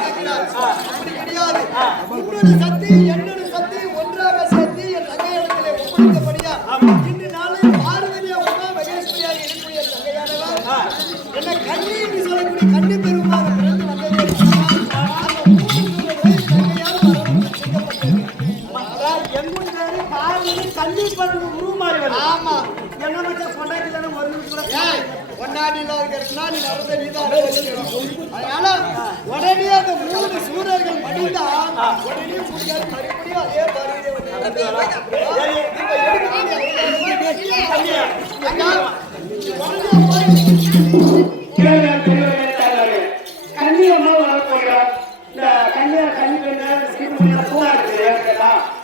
அப்படி கிடையாது. உன்னோட சக்தி என்னோட சக்தி ஒன்றாக சேர்த்து என் தங்கையிடத்திலே ஒப்படைத்தபடியா இன்று நாளை பார்வதியா உமா மகேஸ்வரியாக இருக்கக்கூடிய தங்கையானவர் என்ன கண்ணி என்று சொல்லக்கூடிய கண்ணி பெருமாக பிறந்து வந்ததே கண்ணி பருவ உருமாறி ஆமா என்ன பொண்டாட்டி ஒரு நிமிஷம் பொன்னாடியில் இருக்கிறதுனா நீ வரத நீதான் அதனால உடனே அந்த 3 சூரர்கள் மடிந்தா உடனே முடியாது மறுபடியும் அதே கன்னியம்மா வரப்போகிறார். இந்த கன்னியா கன்னி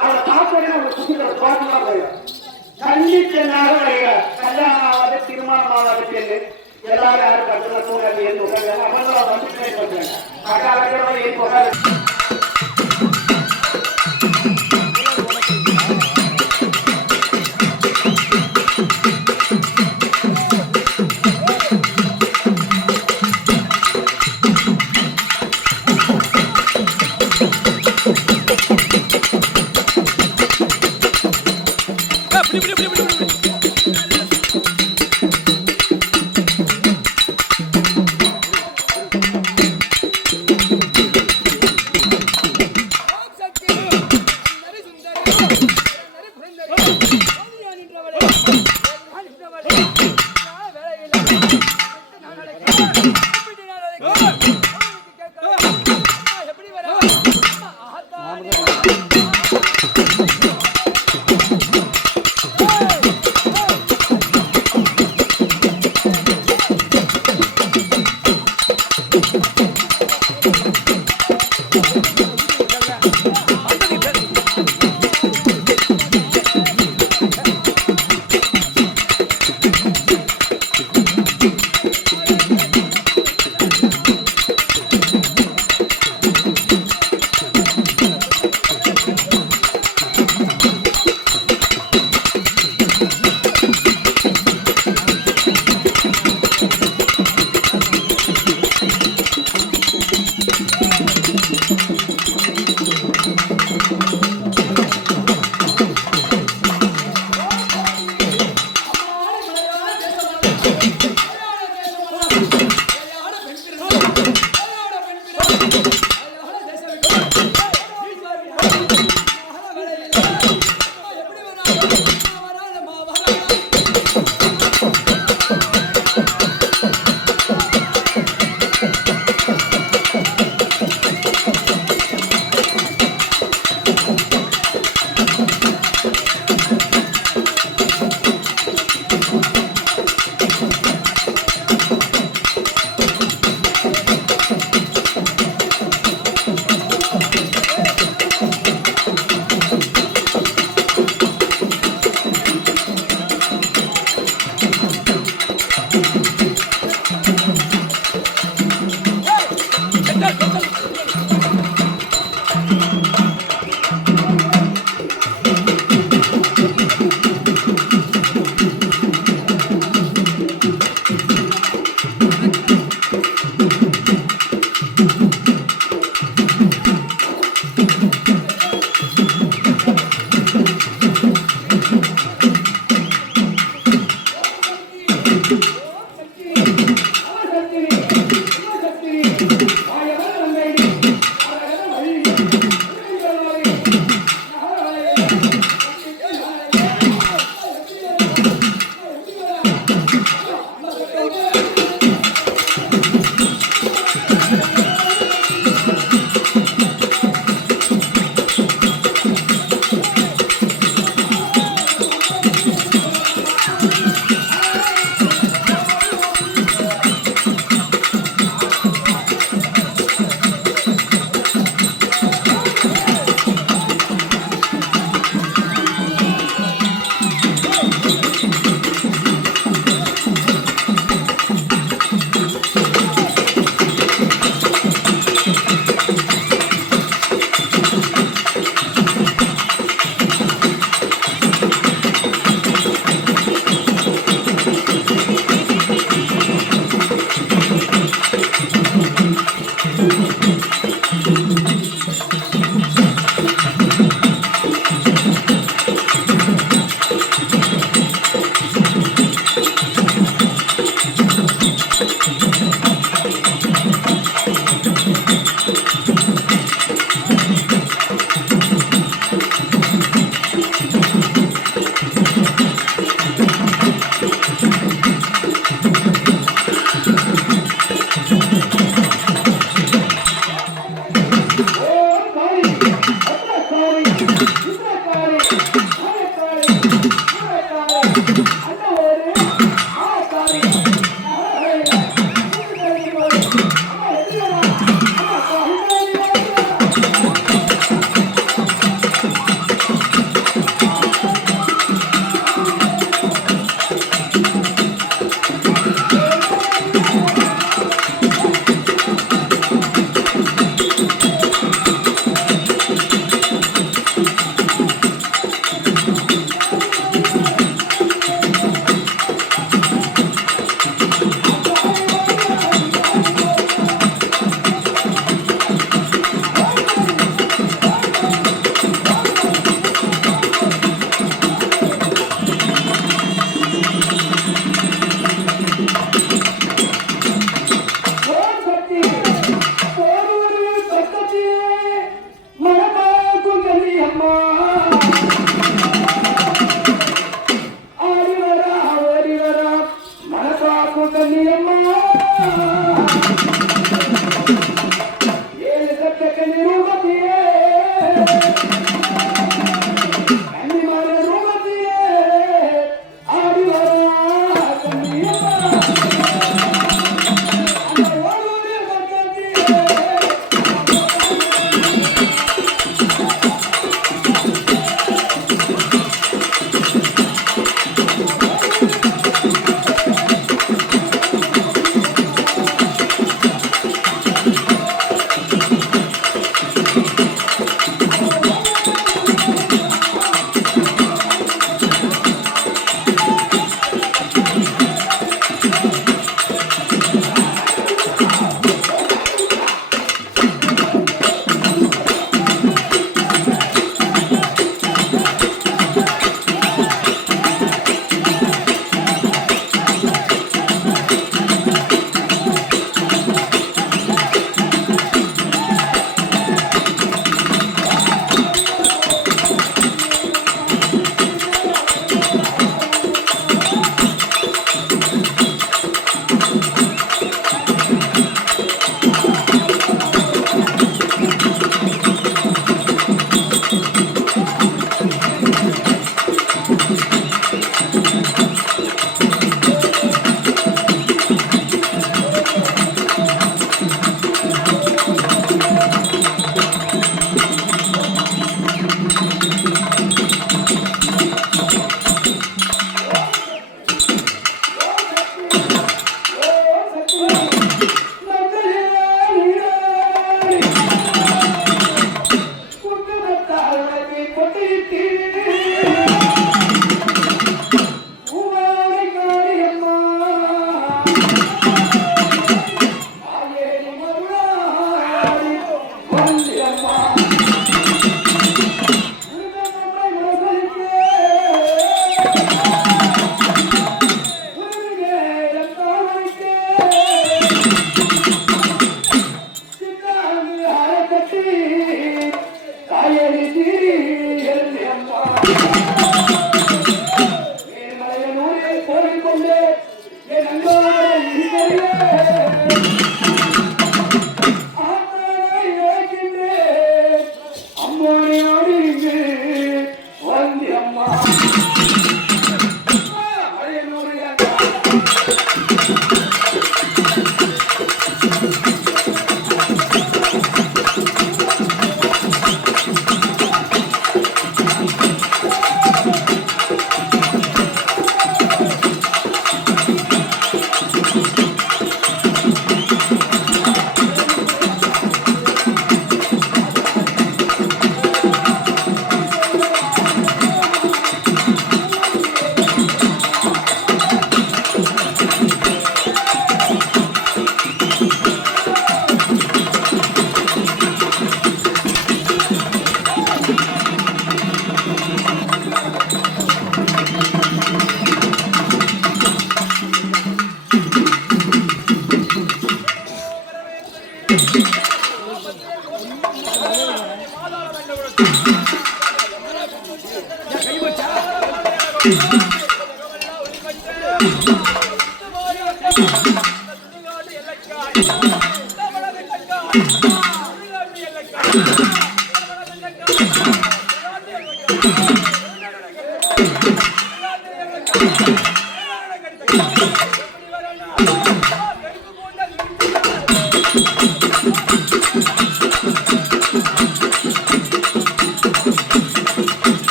அவளை பார்க்கவே அவங்க சுத்திக்கிற தோட்டம்லாம் போயிடும். கன்னிப்பெண்ணாக வருகிறார். கல்யாணம் ஆகாது திருமணம் ஆகாது பெண்ணு எல்லாரும் யாரும் பக்கத்துல சூழல் ஏன் உட்காந்து அவங்கள வந்து ட்ரை பண்றாங்க. அக்காலத்துல ஏன் உட்காந்து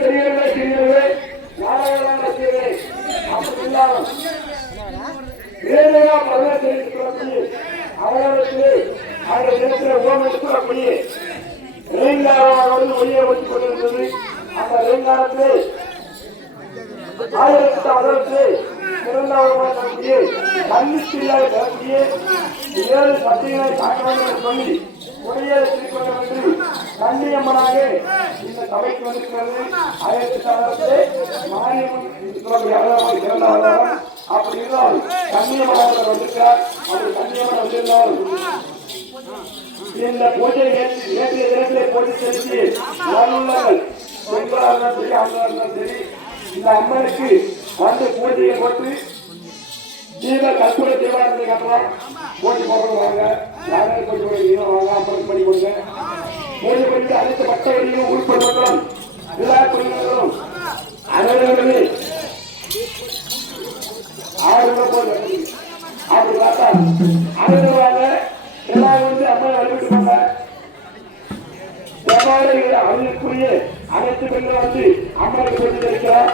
பெரியவர்களே சிறியவர்களே நாராயண ரசிகர்களே அப்படி இல்லாமல் வேலையா பதவியில் சொல்லக்கூடிய அவர்களுக்கு அவர்கள் இருக்கிற ஓமம் சொல்லக்கூடிய ரேங்காரமாக ஒளியை வச்சுக் கொண்டிருந்தது. அந்த ரேங்காரத்தில் 1060 சிறந்தவர்களாக கல்வித்திரியாக பெறக்கூடிய 7 சத்தியங்களை தாக்கணும் சொல்லி உரையை திருப்பி கண்ணியம்மனாக இந்த சபைக்கு வந்திருக்கிறது. 1060 மானியம் சிறந்தவர்கள் அப்படி இருந்தால் கண்ணியம்மனாக வந்திருக்கிறார். அப்படி கண்ணியம்மன் வந்திருந்தால் இந்த பூஜை நேற்றைய தினத்திலே பூஜை செலுத்தி நல்லவர்கள் பெண்களாக சரி ஆண்களாக சரி இந்த அம்மனுக்கு வந்து பூஜையை போட்டு நீங்கள் கற்பனை தீவிரத்தை கட்டலாம். பூஜை போடுறது வாங்க, யாரும் பூஜை பண்ணி வாங்க, அம்மனுக்கு பண்ணி கொடுங்க. பூஜை பண்ணி அனைத்து பக்தர்களையும் உட்படுத்தலாம். எல்லா குடிகளும் அனைவருமே 6 போது அப்படி பார்த்தா அனைவருவாங்க. எல்லாரும் வந்து அம்மனை வழிபட்டுப்பாங்க. அவர்களுக்குரிய அனைத்து பெண்கள் வந்து அம்மனுக்கு போட்டு இருக்கிறார்.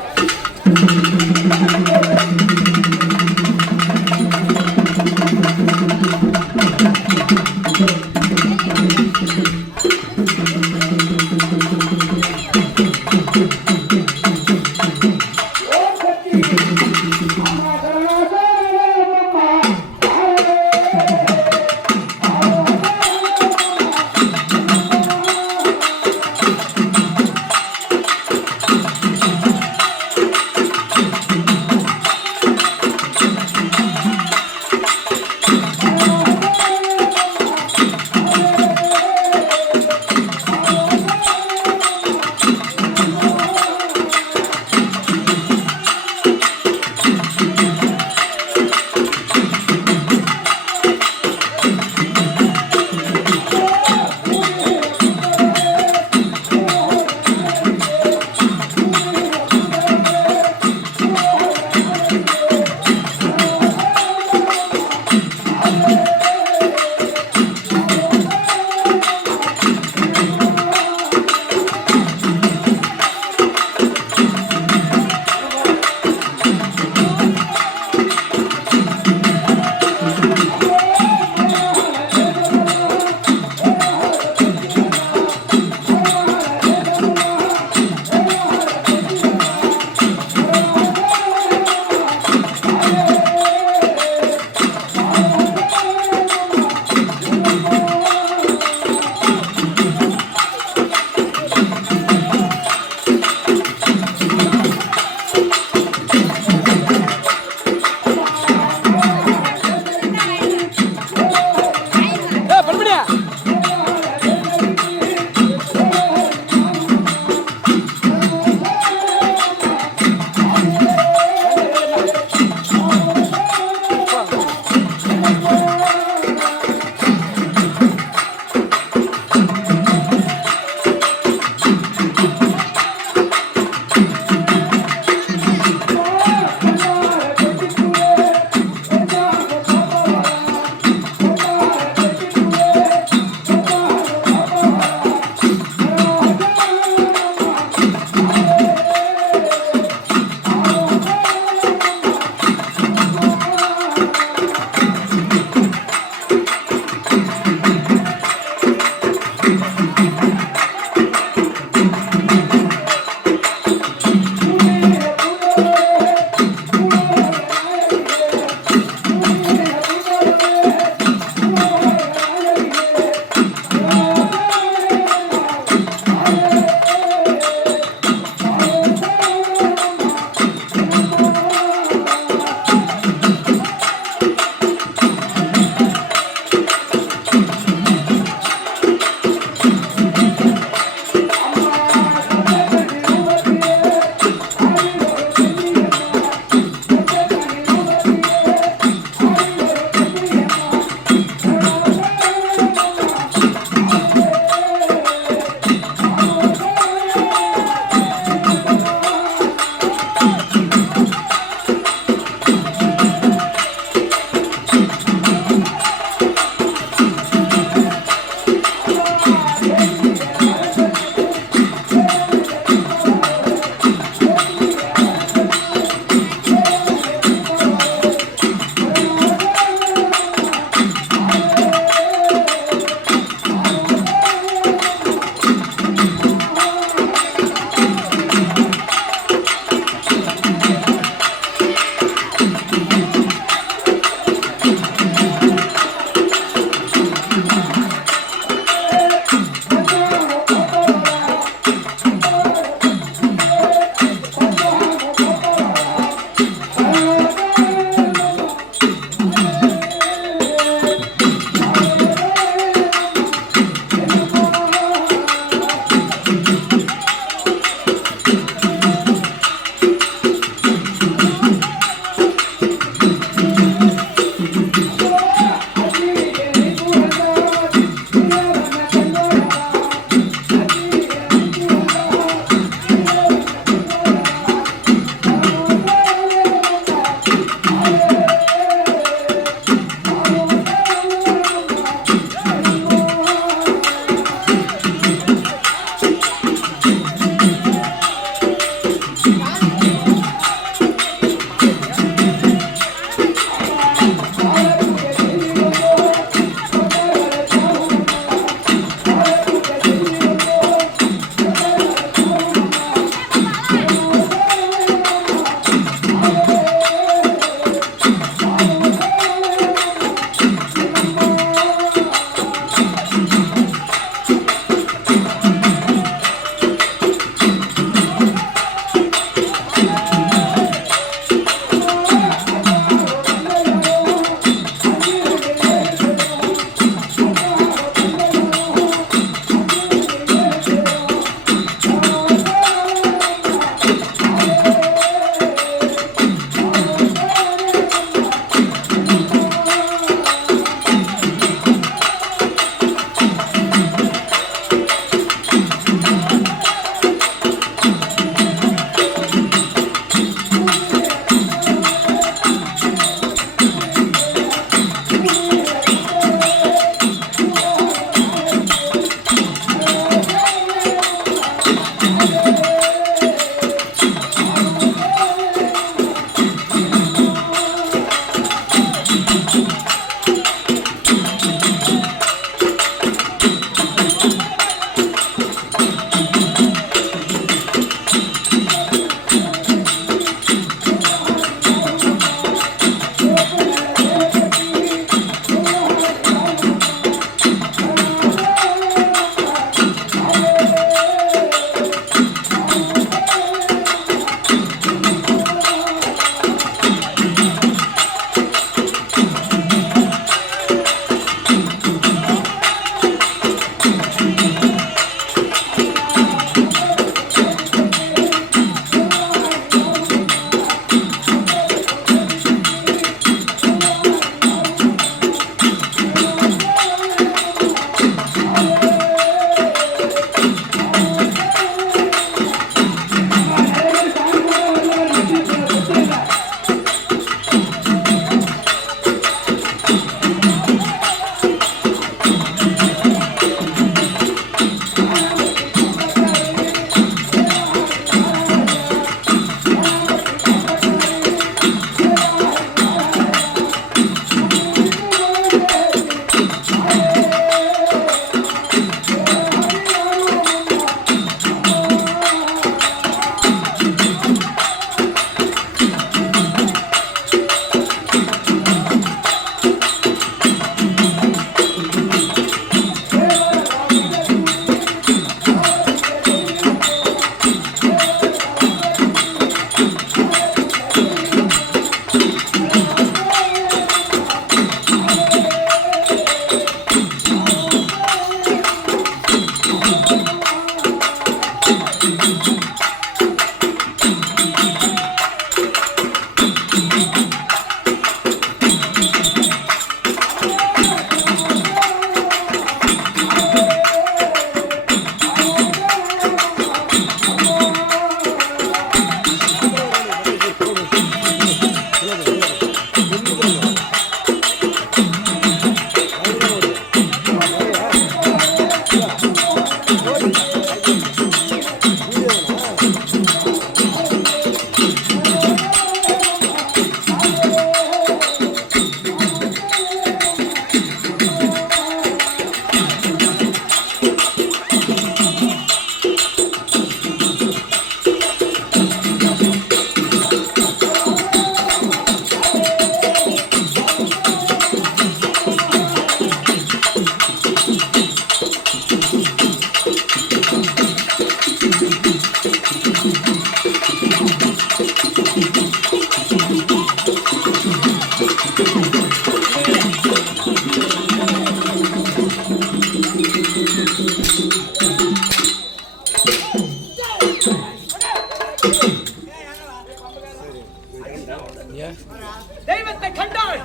தெய்வத்தை கண்டால்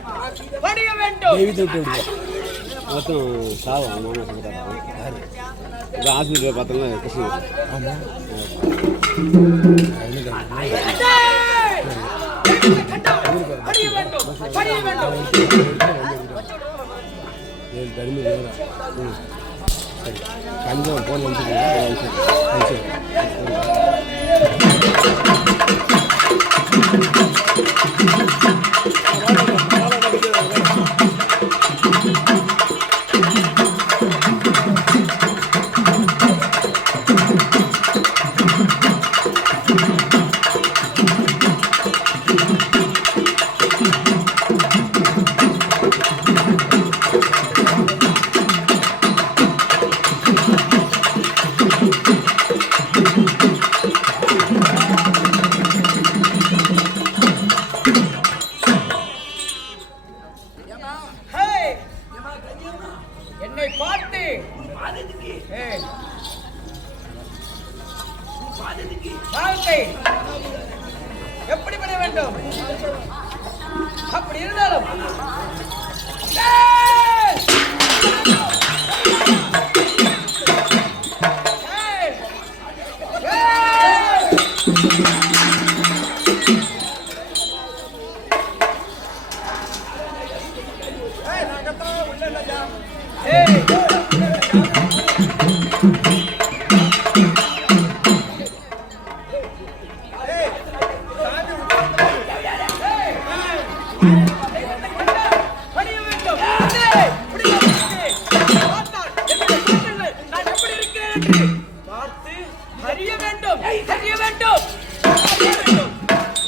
படிய வேண்டும். தெய்வத்தை மொத்தம் சாவம் மாமா சொல்றாரு. யாரு இப்போ ஹாஸ்பிட்டலில் பார்த்தோம்னா கிருஷ்ணன். ஆமாம் தருமி சரி கஞ்சம் போன் வந்து என்னை பார்த்து வாழ்க்கை எப்படி பண்ண வேண்டும்? அப்படி இருந்தாலும் பார்த்து அறிய வேண்டும், அறிய வேண்டும்,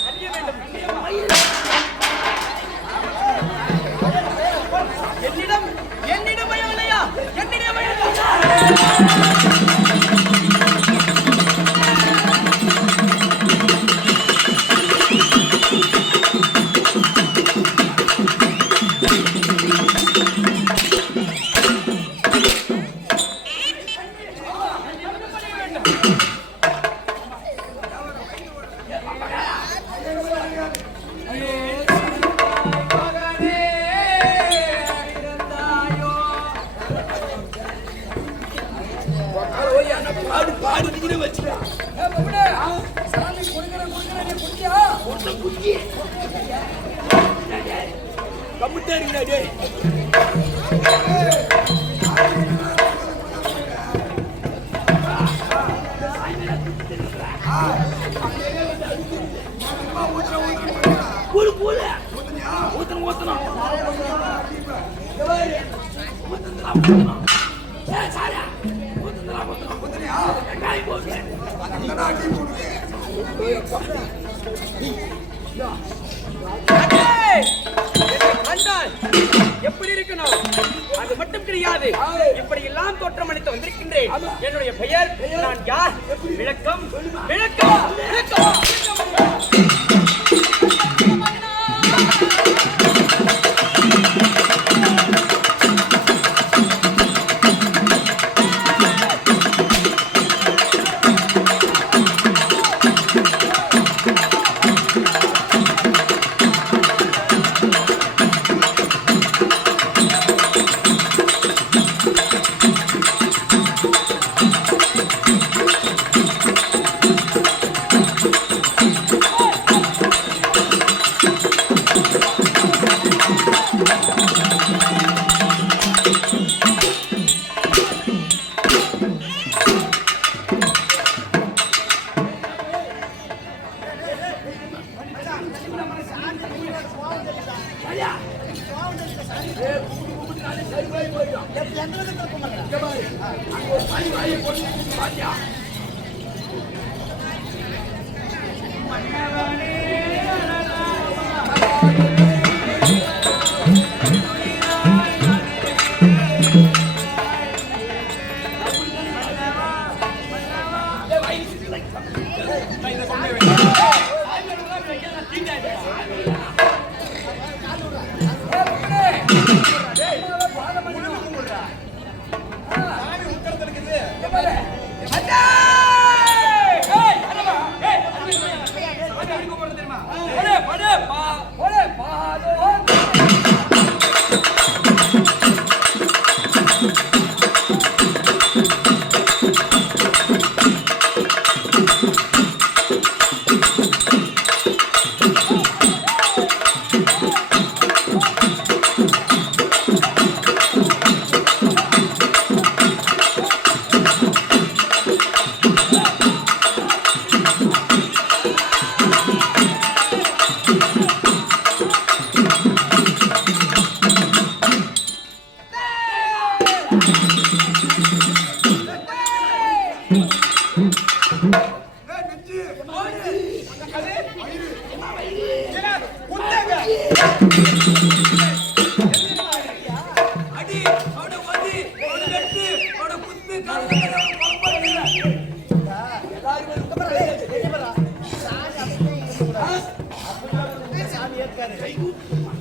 அறிய வேண்டும். என்னிடம் பயம் இல்லையா? என்னிடம் பயம் எப்படி இருக்கணும்? அது மட்டும் கிடையாது, இப்படி எல்லாம் தோற்றமளித்து வந்திருக்கின்றேன். என்னுடைய பெயர், நான் யார்? விளக்கம் விளக்கம் விளக்கம்.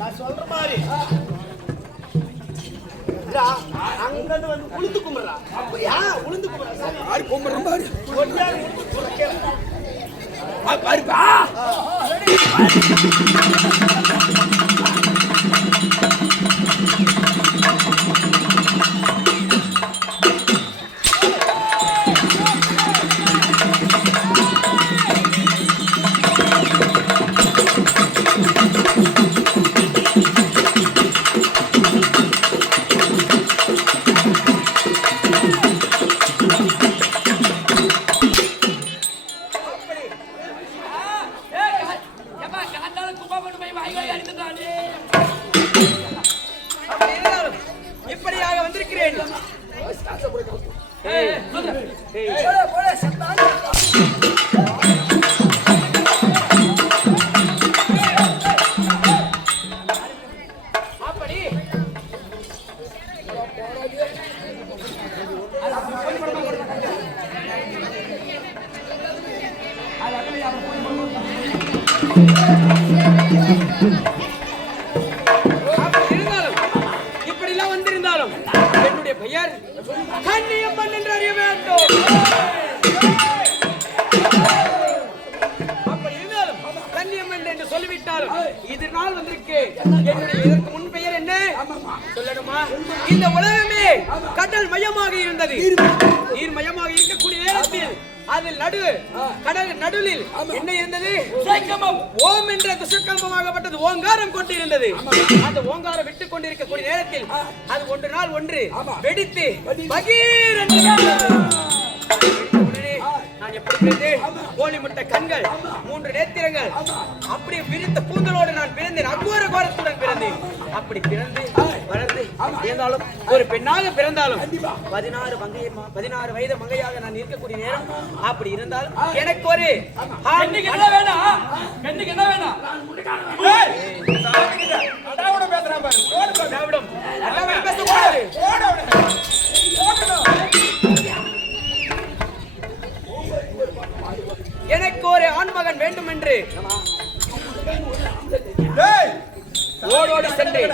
நான் சொல்ற மாதிரி அங்கிருந்து வந்து உளுந்து கும்பிடுறா. அப்படியா? உளுந்து கும்பிடுறா. ஆறு கும்பிடுற பாரு இப்படியாக வந்திருக்கிறேன். அப்படி இருந்தாலும் இப்படிலாம் வந்திருந்தாலும் என்னுடைய பெயர் கன்னியம்மன் என்று அறிய வேண்டும். அப்படி இருந்தாலும் கன்னியம்மன் என்று சொல்லிவிட்டாலும் இது நாள் வந்திருக்கு. என்னுடைய இதற்கு முன் பெயர் என்ன சொல்லணுமா? இந்த உலகமே கடல் மையமாக இருந்தது. நீர் மையமாக இருக்கக்கூடிய நேரத்தில் அதில் கடல் நடுவில் என்ன இருந்தது? ஓம் என்ற துஷக்கம்பமாகப்பட்டது ஓங்காரம் கொண்டு இருந்தது. அந்த ஓங்காரம் விட்டுக் கொண்டிருக்கக்கூடிய நேரத்தில் அது ஒன்று நாள் ஒன்று வெடித்து பகீர் என்று நான் எப்படி பிறந்தேன்? கோழி முட்டை கண்கள், 3 நேத்திரங்கள், அப்படியே விரித்த கூந்தலோடு நான் பிறந்தேன். அகோர கோரத்துடன் பிறந்தேன். அப்படி பிறந்து வளர்ந்து இருந்தாலும் ஒரு பெண்ணாக பிறந்தாலும் 16 வயது மங்கையாக நான் இருக்கக்கூடிய நேரம் அப்படி இருந்தாலும் எனக்கு ஒரு என்ன வேணாம் பேசக்கூடாது. எனக்கு ஒரு ஆண்மகன் வேண்டும் என்று ஓடோடி சென்றேன்.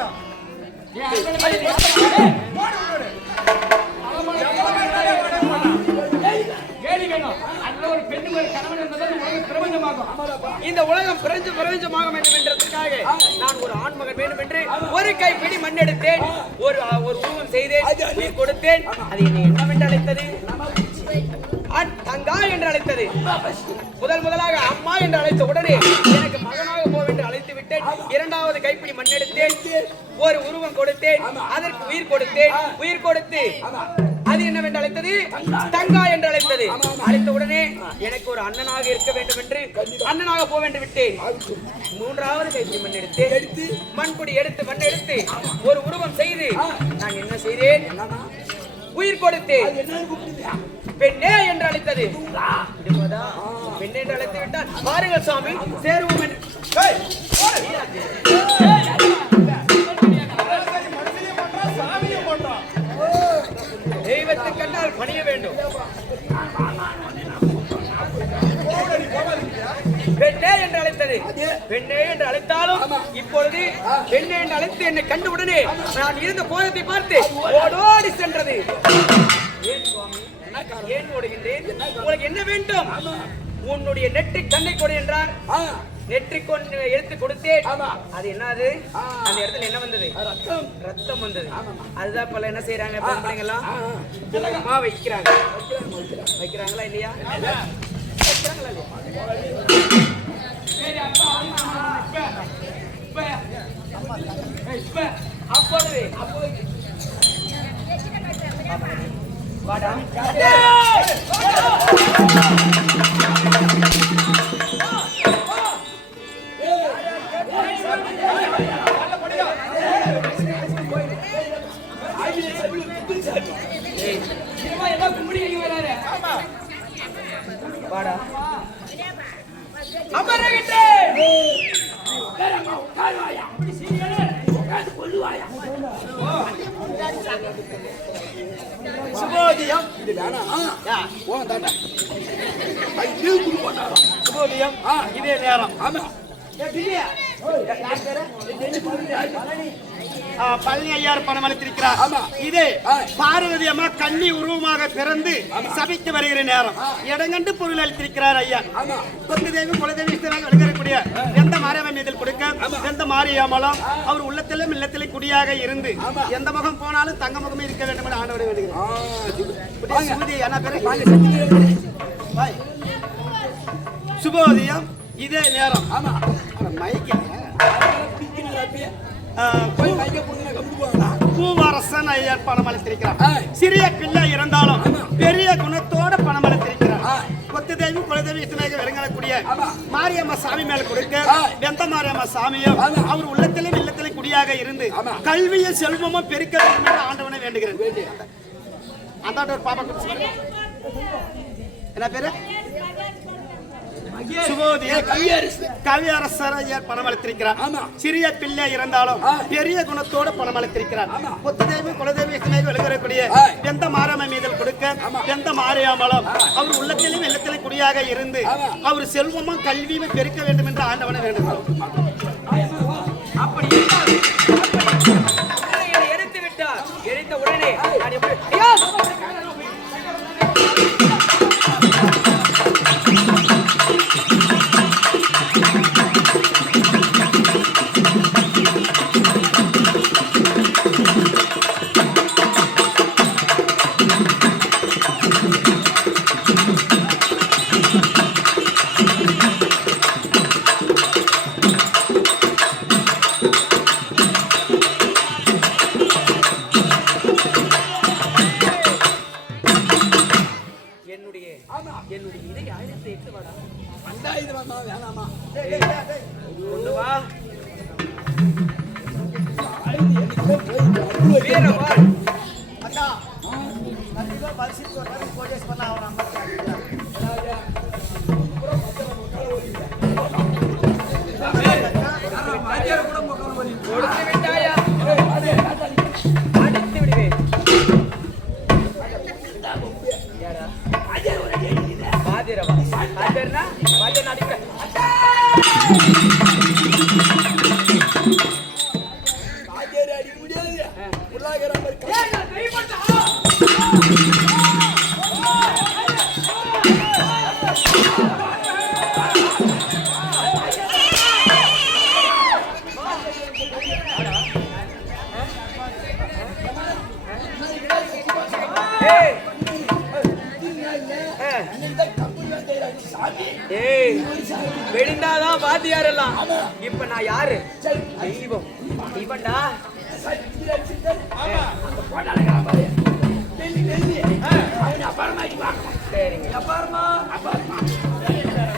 இந்த உலகம் பிரபஞ்சமாக வேண்டும் என்றதுக்காக நான் ஒரு ஆண்மகன் வேண்டும் என்று ஒரு கைப்பிடி மண் எடுத்தேன். ஒரு உருவம் செய்தேன், உயிர் கொடுத்தேன். அது என்னை என்னவென்று அழைத்தது? தங்கா என்று அழைத்தது. முதலாக அம்மா என்று அழைத்த உடனே எனக்கு மகனாக போ என்று அழைத்து விட்டேன். 2வது கைப்பிடி மண் எடுத்தேன், ஒரு உருவம் கொடுத்தேன், அதற்கு உயிர் கொடுத்து அது என்னவென்று அழைத்தது? தங்கா என்று அழைத்தது. அழைத்த உடனே எனக்கு ஒரு அண்ணனாக இருக்க வேண்டும் என்று அண்ணனாக போக வேண்டும் விட்டேன். 3வது கைப்பிடி மண் எடுத்து மண் எடுத்து ஒரு உருவம் செய்து நான் என்ன செய்தேன்? உயிர் கொடுத்தேன். பெண்ணே என்று அழைத்தது. பெண்ணே என்று அழைத்து விட்டார். வாருங்கள் சுவாமி, சேருவோம் என்று. தெய்வத்தை கண்டால் பணிய வேண்டும். பெண்ணே என்று அழைத்தது, பெண்ணே என்று அழைத்தாலும் இப்பொழுது பெண்ணே என்று அழைத்து என்னை கண்டவுடனே நான் இருந்த கோலத்தை பார்த்து ஓடோடி சென்றது. ஏன் சுவாமி, ஏன் ஓடுகின்றேன்? உங்களுக்கு என்ன வேண்டும்? உன்னுடைய நெற்றி கண்ணை கொடு என்றார். நெற்றி கொண்டு எடுத்து கொடுத்தேன். அது என்னது? அந்த இடத்துல என்ன வந்தது? ரத்தம் வந்தது. அதுதான் பல என்ன செய்யறாங்க பொம்பளைங்கெல்லாம் திலகமா வைக்கிறாங்களா இல்லையா? அப்பொழுது வாடா வாடா சுபோதியம் சுபோதியம் இதே நேரம். பழனி ஐயார் பணம் அளித்திருக்கிறார். இதே பார்வதி அம்மா கன்னி உருவமாக பிறந்து சபைக்கு வருகிற நேரம். இடங்கண்டு பொருள் அளித்திருக்கிறார் ஐயா. கொத்துதேவி குலதேவி விளங்கக்கூடிய எந்த மாரியம்மன் மீதில் கொடுக்க எந்த மாரியம்மலும் அவர் உள்ளத்திலும் இல்லத்திலே குடியாக இருந்து எந்த முகம் போனாலும் தங்க முகமே இருக்க வேண்டும் என்று ஆண்டவரை வேண்டுகிறேன். சுபோதயம் இதே நேரம். பூவரசன் ஐயர் பணம் அளித்திருக்கிறார். சிறிய பிள்ளை இருந்தாலும் பெரிய குணத்தோட பணம் அளித்திருக்கிறார். கொத்துதேவி குலதேவி விளங்கக்கூடிய மாரியம்மா சாமி மேல கொடுக்க வெந்த மாரியம்மா சாமியும் அவர் உள்ளத்திலும் இல்லத்திலும் குடியாக இருந்து கல்வியும் செல்வமும் பெருக்க வேண்டும் என்று ஆண்டவனை வேண்டுகிறேன். அந்த ஒரு பாப்பா என்ன பேரு? கவியரசர் ஐயர் பணம் அளித்திருக்கிறார். சிறிய பிள்ளை இருந்தாலும் பெரிய குணத்தோடு பணம் அளித்திருக்கிறார். கொத்துதேவி குலதேவி விளங்கக்கூடிய எந்த மாரியம்மன் மீதில் கொடுக்க எந்த மாரியாமலும் அவர் உள்ளத்திலும் இல்லத்திலும் குடியாக இருந்து அவர் செல்வமும் கல்வியும் பெருக்க வேண்டும் என்று ஆண்டவனை வேண்டுகிறோம். அப்படி எடுத்து விட்டார். எடுத்த உடனே வெடிந்தாதான் வாத்தியார் எல்லாம். இப்ப நான் யாரு? தெய்வம். இவன்டா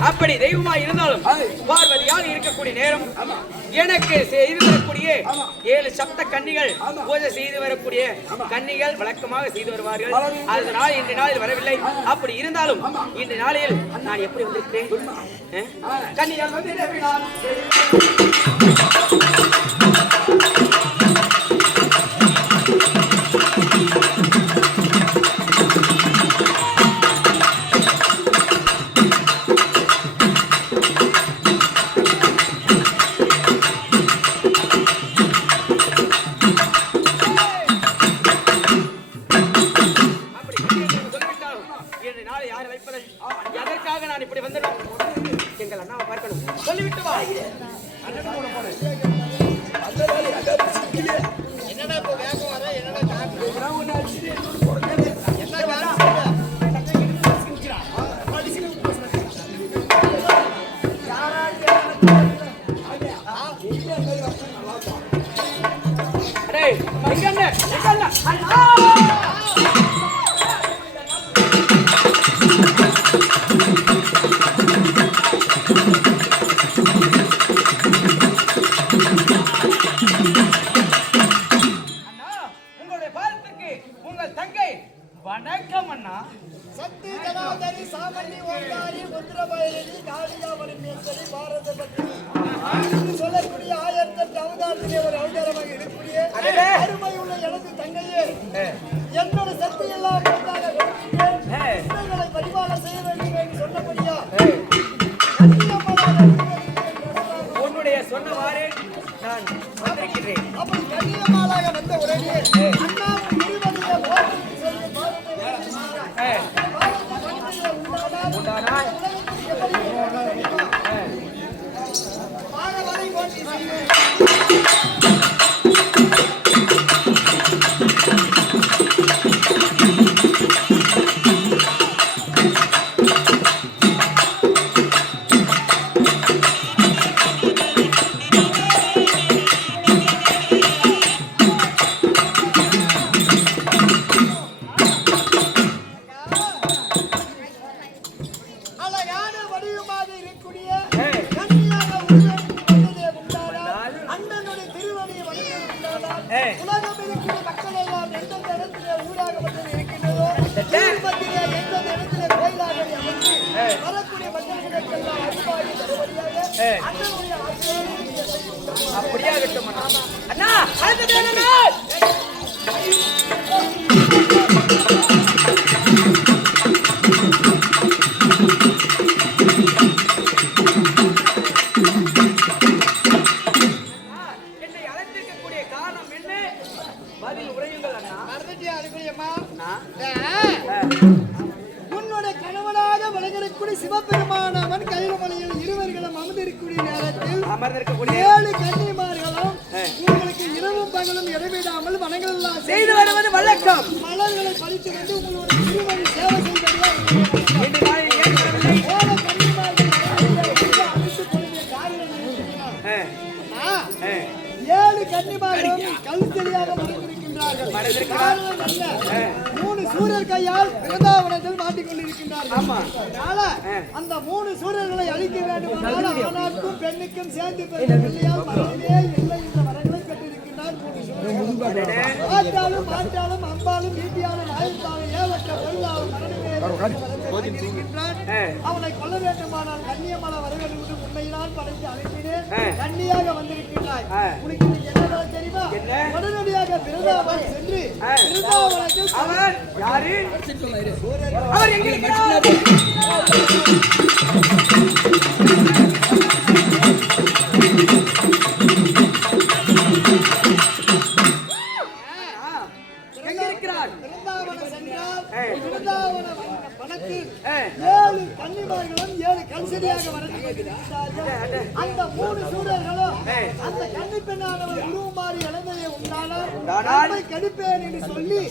அப்படி தெய்வமா இருந்தாலும் பார்வதியாக இருக்கக்கூடிய நேரம் எனக்கு செய்து வரக்கூடிய 7 சப்த கன்னிகள் பூஜை செய்து வரக்கூடிய கன்னிகள் வழக்கமாக செய்து வருவார்கள். அதனால் இன்று நாளில் வரவில்லை. அப்படி இருந்தாலும் இன்று நாளில் நான் எப்படி வந்திருக்கிறேன்? கன்னிகள் வந்து எதற்காக நான் இப்படி வந்துடும்? எங்கள் அண்ணாவை பார்க்கணும். சொல்லிவிட்டு வா. என்னடா இப்ப வேகம் வர என்னடா வணக்கம் அண்ணா. சக்தி ஜனாதரி சாமண்ணி ஓங்காரி முத்திரபயலி காளிகாமணி மேசரி பாரத பக்தி சொல்லக்கூடிய 1008 அவதாரத்திலே ஒரு அவதாரமாக இருக்கக்கூடிய அருமை உள்ள எனது தங்கையே, என்னோட சக்தி எல்லாம் பரிபாலனை செய்ய வேண்டும் என்று சொன்னபடியா உன்னுடைய சொன்னவாறு நான் வந்திருக்கிறேன். அப்படி கண்ணியமாலாக வந்த உடனே அண்ணாவும் இருவரைய போட்டு அப்படியாகட்டும் அண்ணா. அடுத்தது என்ன? என்னை அழைத்திருக்கக்கூடிய காரணம் என்ன? பதில் உரையுங்கள் அண்ணா. மறந்துட்டியா அதுக்குரியம்மா? உன்னுடைய கணவனாக விளங்கக்கூடிய சிவபெருமானவன் கைலமலையில் இருவர்களும் அமர்ந்திருக்கக்கூடிய நேரத்தில் 7 கன்னிமார்களும் உங்களுக்கு இரவும் பகலும் இடைவிடாமல் வணங்கலாம் செய்து வருவது வழக்கம். மலர்களை பறித்து வந்து உங்களுடைய திருவடி சேவை செய்வதா ஏழு கன்னிமார்களும் கழுத்தெளியாக மறைந்திருக்கின்றார்கள். 3 சூரியர் கையால் பிருந்தாவனத்தில் மாட்டிக்கொண்டிருக்கின்றார்கள். அந்த 3 சூரியர்களை அழிக்க வேண்டுமானால் ஆணாக்கும் பெண்ணுக்கும் சேர்ந்து பிள்ளையால் மறைவே இல்லை என்ற வரங்களை பெற்றிருக்கின்றார். 3 சூரியர்கள் ஆட்டாலும் மாட்டாலும் அம்பாலும் வீட்டியாலும் ஆயுத்தாலும் ஏவற்ற பொருளாலும் அவனை கொல்ல வேண்டுமானால் கண்ணியமான வர வேண்டும் என்று உண்மையினால் படைத்து அழைக்கிறேன். கண்ணியாக வந்திருக்கின்றாய். உனக்கு என்ன தெரியுமா? உடனடியாக பிருந்தாவனம் சென்று பிருந்தாவனத்தில் அவர் யாரு? அவர் எங்க இருக்கிறார்? பிருந்தாவனம் சென்றால் பிருந்தாவன வனத்தில் 7 கன்னிமார்களும் 7 கல்சரியாக வளர்ந்திருக்கிறார்கள். அந்த 3 சூரர்களும் அந்த கன்னி பெண்ணானவர் உருவம் மாறி இழந்ததை உண்டானால் கடிப்பேன் என்று சொல்லி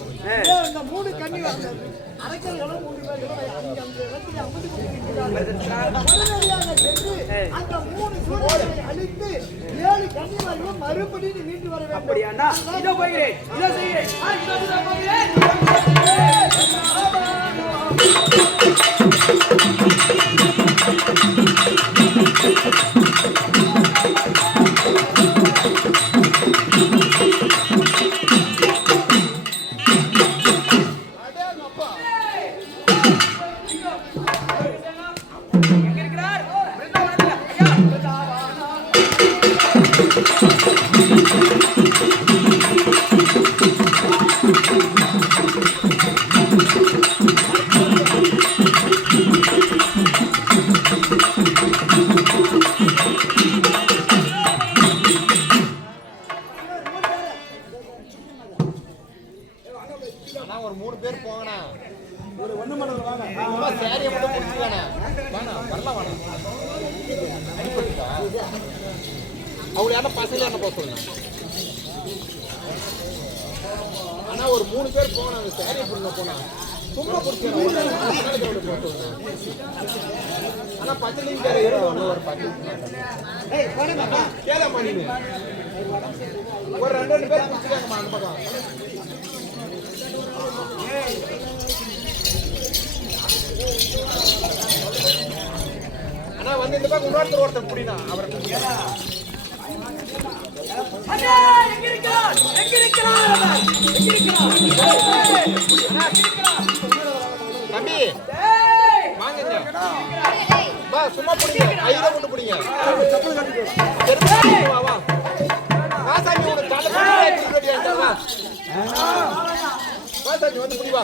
அந்த 3 கன்னிகள் அரக்கர்களும் 3 பேர்களும் அந்த இடத்தில் அமர்ந்து கொண்டிருக்கிறார்கள். உடனடியாக சென்று அந்த 3 சூரர்களை அழித்து 7 கன்னிமார்களும் மறுபடியும் மீண்டு வர வேண்டும். அப்படியாண்டா? இதோ போகிறேன், இதோ செய்கிறேன், இதோ போகிறேன். Thank you. அதெல்லாம் வேணாம். அவங்களை யாரும் பசங்க என்ன போக சொல்லுங்க. ஆனா ஒரு 3 பேர் போனா அந்த சாரி பொண்ணு போனா சும்மா பிடிச்சிடலாம். ஆனா பச்சையும் பேர் ஏறுவாங்க ஒரு பச்சை கேள பண்ணி ஒரு 2 பேர் பிடிச்சிருக்காங்கம்மா அந்த பக்கம். ஆனா வந்து இந்த பக்கம் ஒருத்தர் புடினா அவரை தம்பி வாங்க சும்மா புடிங்க கையில கொண்டு புடிங்க வா வா வாசாமி உனக்கு கால வா வாசாமி வந்து புடி வா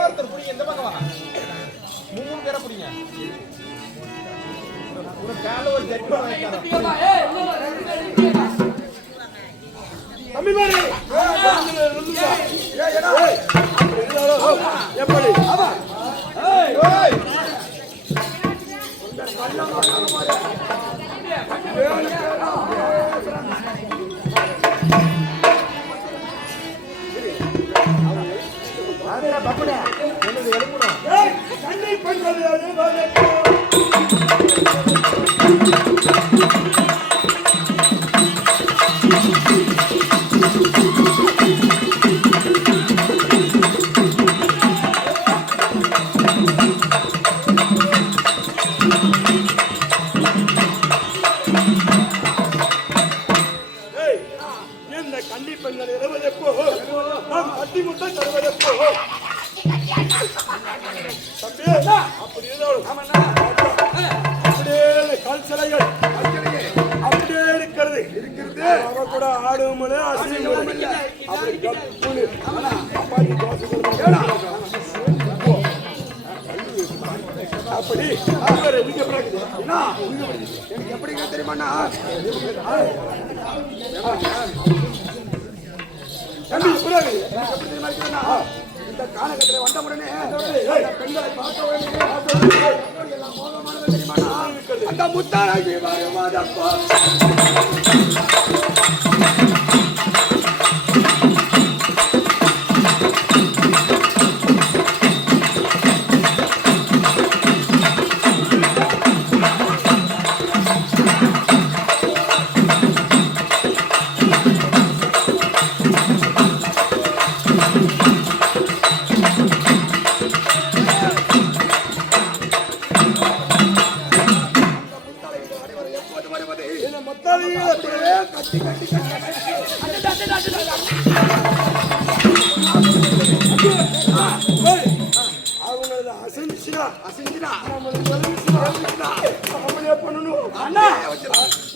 ஒருத்தர் புடிங்க இந்த பக்கம் வா 3 பேரை புடிங்க உனக்கு கால ஒரு ஜெட் தம்பி மாரி எப்படி எப்படி தெரியுமா இந்த காலகட்டத்தில் வந்த உடனே பெண்களை பார்க்க அந்த முத்தாராகி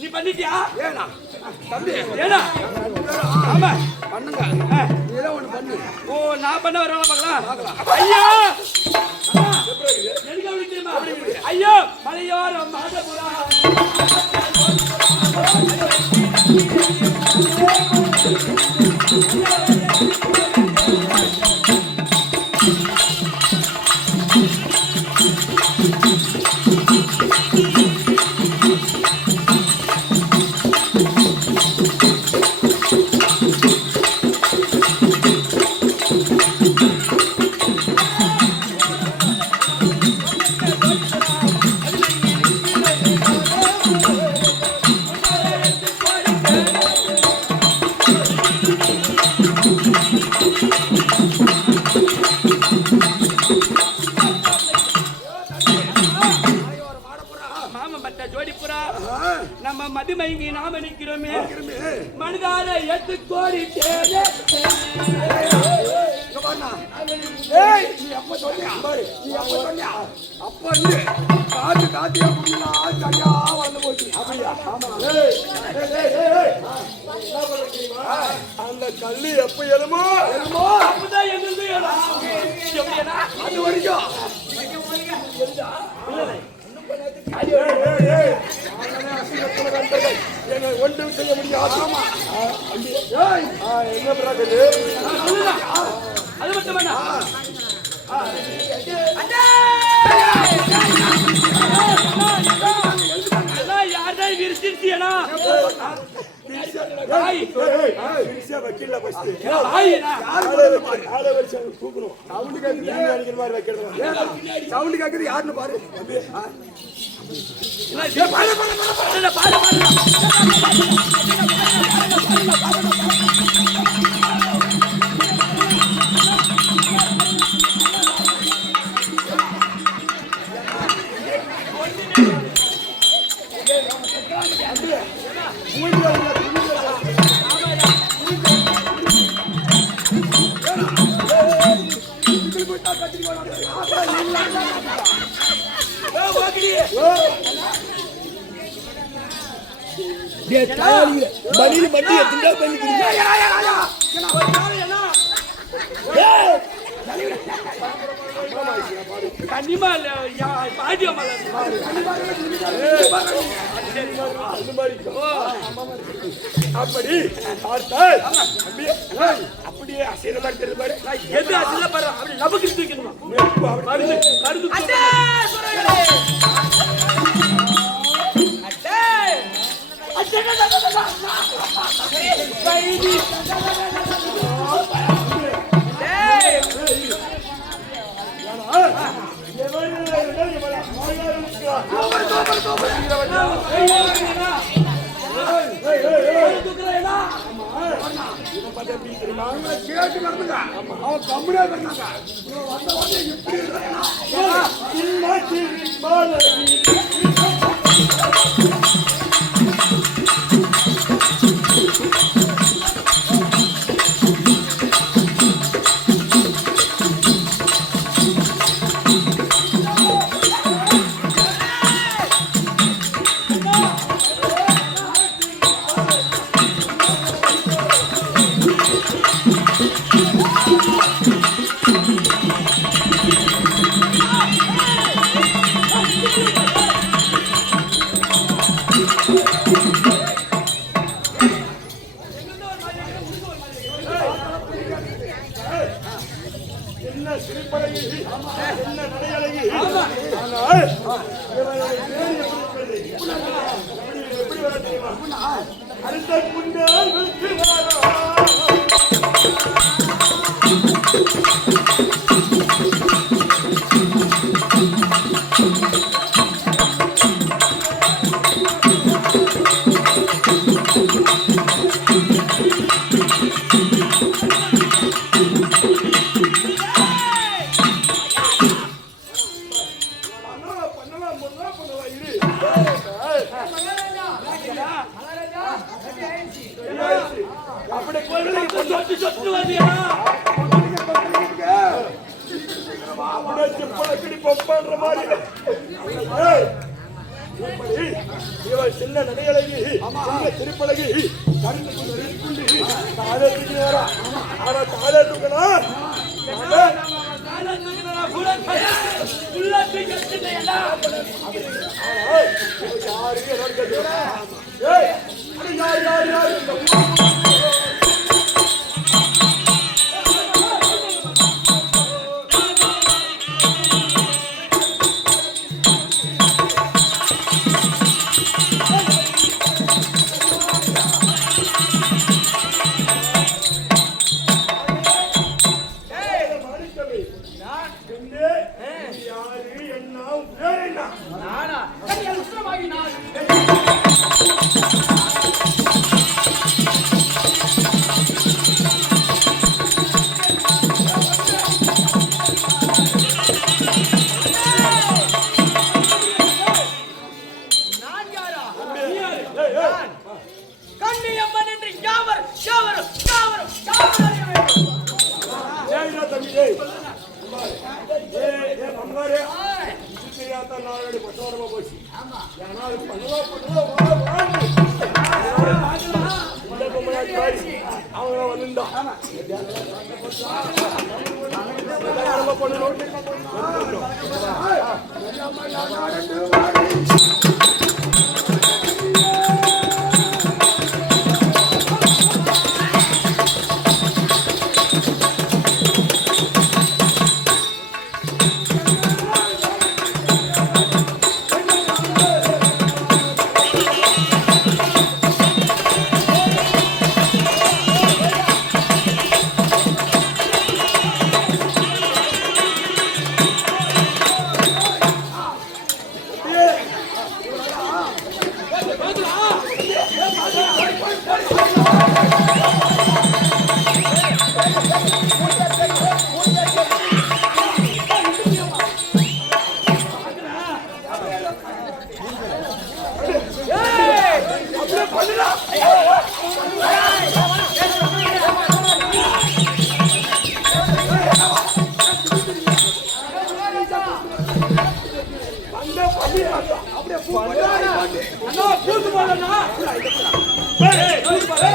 நீ பண்ணிட்டியா? ஏனா தம்பி ஏனா ஆமா பண்ணுங்க நீல ஒன்னு பண்ணு. ஓ நான் பண்ண வரவங்க பார்க்கலாம். ஐயா எனக்கு அப்படி தெரியுமா? ஐயோ மலையோரம் மாதபுரா நம்ம மதிமயங்கி நாம நிக்கிறோமே மனிதார 8 கோடி நீ அப்ப சொன்னியா அப்ப காத்து காத்தியா சரியா வளர்ந்து போச்சு. அப்படியா? அந்த கல்லு எப்ப எழுமோ அப்பதான் எங்களுக்கு அது வரைக்கும் ஒன்றும் செய்ய முடியாது. என்ன பிராக்கு அது மட்டும் வாய் வக்கீல்ல ஃபர்ஸ்ட் வாயினா ஆளே வச்சு கூப்பிடுவோம் சவுண்ட் கேக்குது நீங்க அடிக்கிற மாதிரி வைக்கிறது சவுண்ட் கேக்குது யாருன்னு பாரு மணியில் மட்டி எத்தனை பண்ணிக்கிறீங்க கண்டிப்பா பாட்டியா அப்படி பார்த்தால் அப்படியே அசைற மாதிரி தெரியுது பாரு எது அசில பாரு அப்படி லபக்கு தூக்கணும் மருந்து மருந்து கேட்டு நடந்துங்க அவன் கம்முனே பண்ணாங்க என்ன சிரிப்பழகி என்ன நடையழகி ஆனால் எப்படி வர தெரியுமா அடுத்த முன்னாள் அப்படி சொத்து சொத்து வந்தியா பழக்கடி பண்ற மாதிரி இவள் சின்ன நடையழகி சின்ன திருப்பழகி காலத்துக்கு வரா ஆனா காலத்துக்கணும் கண்ணியம்மன் என்று யாவர் யாவரும் யாவரும் யாவரும் அறிய வேண்டும். போச்சு அவங்க வந்துட்டான் அண்ணா பள்ளி பார்த்தோம் அப்படியே பூ அண்ணா பூத்து போடலண்ணா பூத்து போட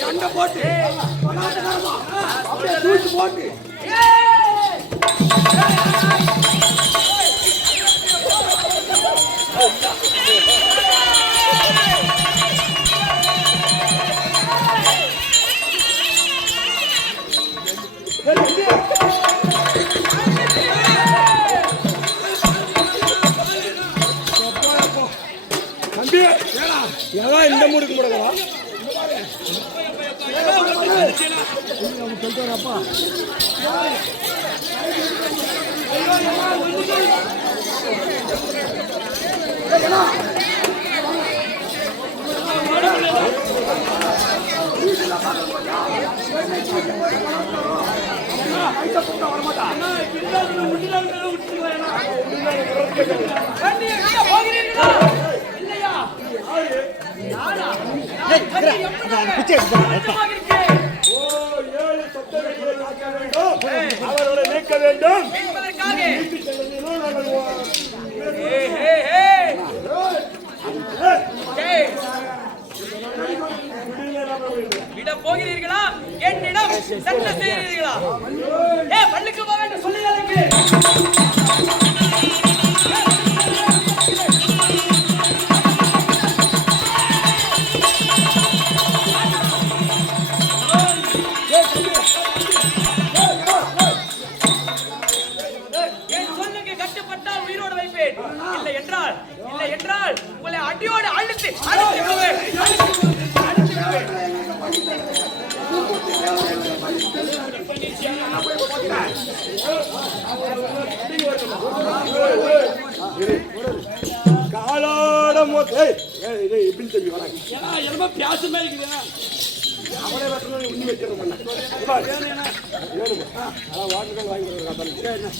சண்டை போட்டு அப்படியே தூக்கி போட்டு தம்பி ஏன்னா இந்த மூடுக்கு முடங்கவா அவர்களை நீக்க வேண்டும். விட போகிறீர்களா? என்னிடம் சண்டை செய்கிறீர்களா? பள்ளிக்கு போக வேண்டும் சொல்லுங்க. இல்லை என்றால் உங்களை அடியோடு அழுத்து காலோட எப்படி தம்பி வராங்க என்னமோ பியாசமா இருக்குதா அவளே வரணும் உண்ணி வைக்கிறோம்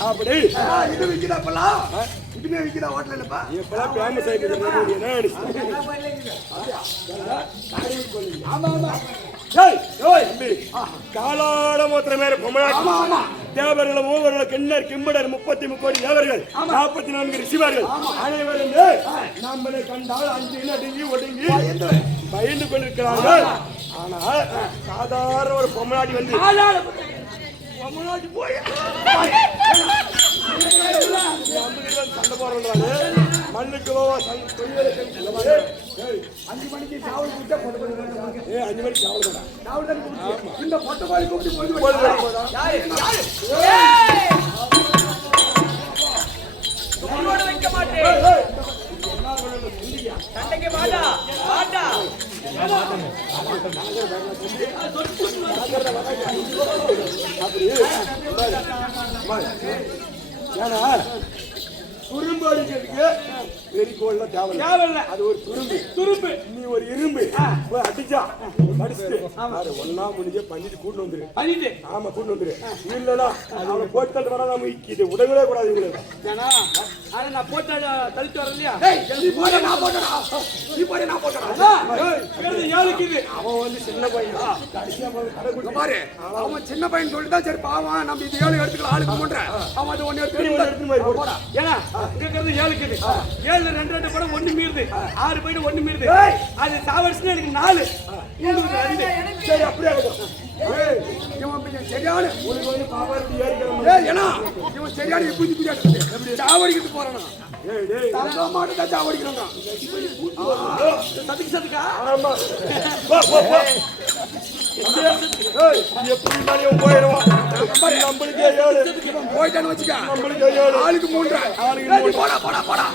அப்படி இது விற்கிறாப்பா இதுமே விற்கிறா ஹோட்டல் இல்லப்பா இப்பெல்லாம் ஃபேமஸ் ஆயிட்டு காலாட மூத்திர மேல பொம்மலாட்சி தேவர்கள் மூவர்கள் கிண்ணர் கிம்படர் 33 தேவர்கள் 44 ரிஷிவர்கள் அனைவரும் நம்மளை கண்டால் அஞ்சு நடுங்கி ஒடுங்கி பயந்து கொண்டிருக்கிறார்கள். ஆனால் சாதாரண ஒரு பொம்மலாடி வந்து போய் சண்டை போடுறாங்க மண்ணுக்கு 5 மணிக்கு சாவல் கூட்ட 5 மணிக்கு சாவல் இந்த பொட்டை பாடி கூப்பிட்டு வைக்க மாட்டேன் சண்டைக்கு மாட்டா மாட்டா துரும்பு அடிக்கிறதுக்கு வெறிக்கோள்ல தேவையில்லை. அது ஒரு துரும்பு நீ ஒரு இரும்பு போய் அடிச்சா அடிச்சுட்டு ஒன்னா முடிஞ்ச பண்ணிட்டு கூட்டு வந்துரு பண்ணிட்டு ஆமா கூட்டு வந்துரு இல்லடா அவனை போட்டு தள்ளி வர நம்ம இது உடவே கூடாது இவங்களுக்கு. ஏன்னா அதை நான் போட்டு தள்ளிட்டு வரேன் இல்லையா நீ போட நான் போட்டா நீ போட நான் போட்டா ஏழுக்குது அவன் வந்து சின்ன பையன் கடைசியா கடை பாரு அவன் சின்ன பையன் சொல்லிட்டு தான் சரி பாவம் நம்ம இது 7 எடுத்துக்கலாம் ஆளுக்கு மூன்ற அவன் அது 1 எடுத்து போடா ஏன்னா இங்க ஏழுக்குது 7 2 படம் 1 மீறுது 6 போயிட்டு 1 மீறுது அது சாவடிச்சுன்னா எனக்கு 4 சரி அப்படியே இவன் சரியான உனக்கு வந்து பாப்பாத்தி ஏறிக்கிறோம் ஏன்னா இவன் சரியான குஞ்சு குஞ்சு சாவடிக்கிட்டு போறானா மாட்டு தான் சாவடிக்கிறாங்க சதுக்கா ஆமா எப்படி போயிடுவான் நம்மளுக்கே 7 போயிட்டான்னு வச்சுக்க நம்மளுக்கே 7 ஆளுக்கு 3 ஆளுக்கு போடா போடா போடா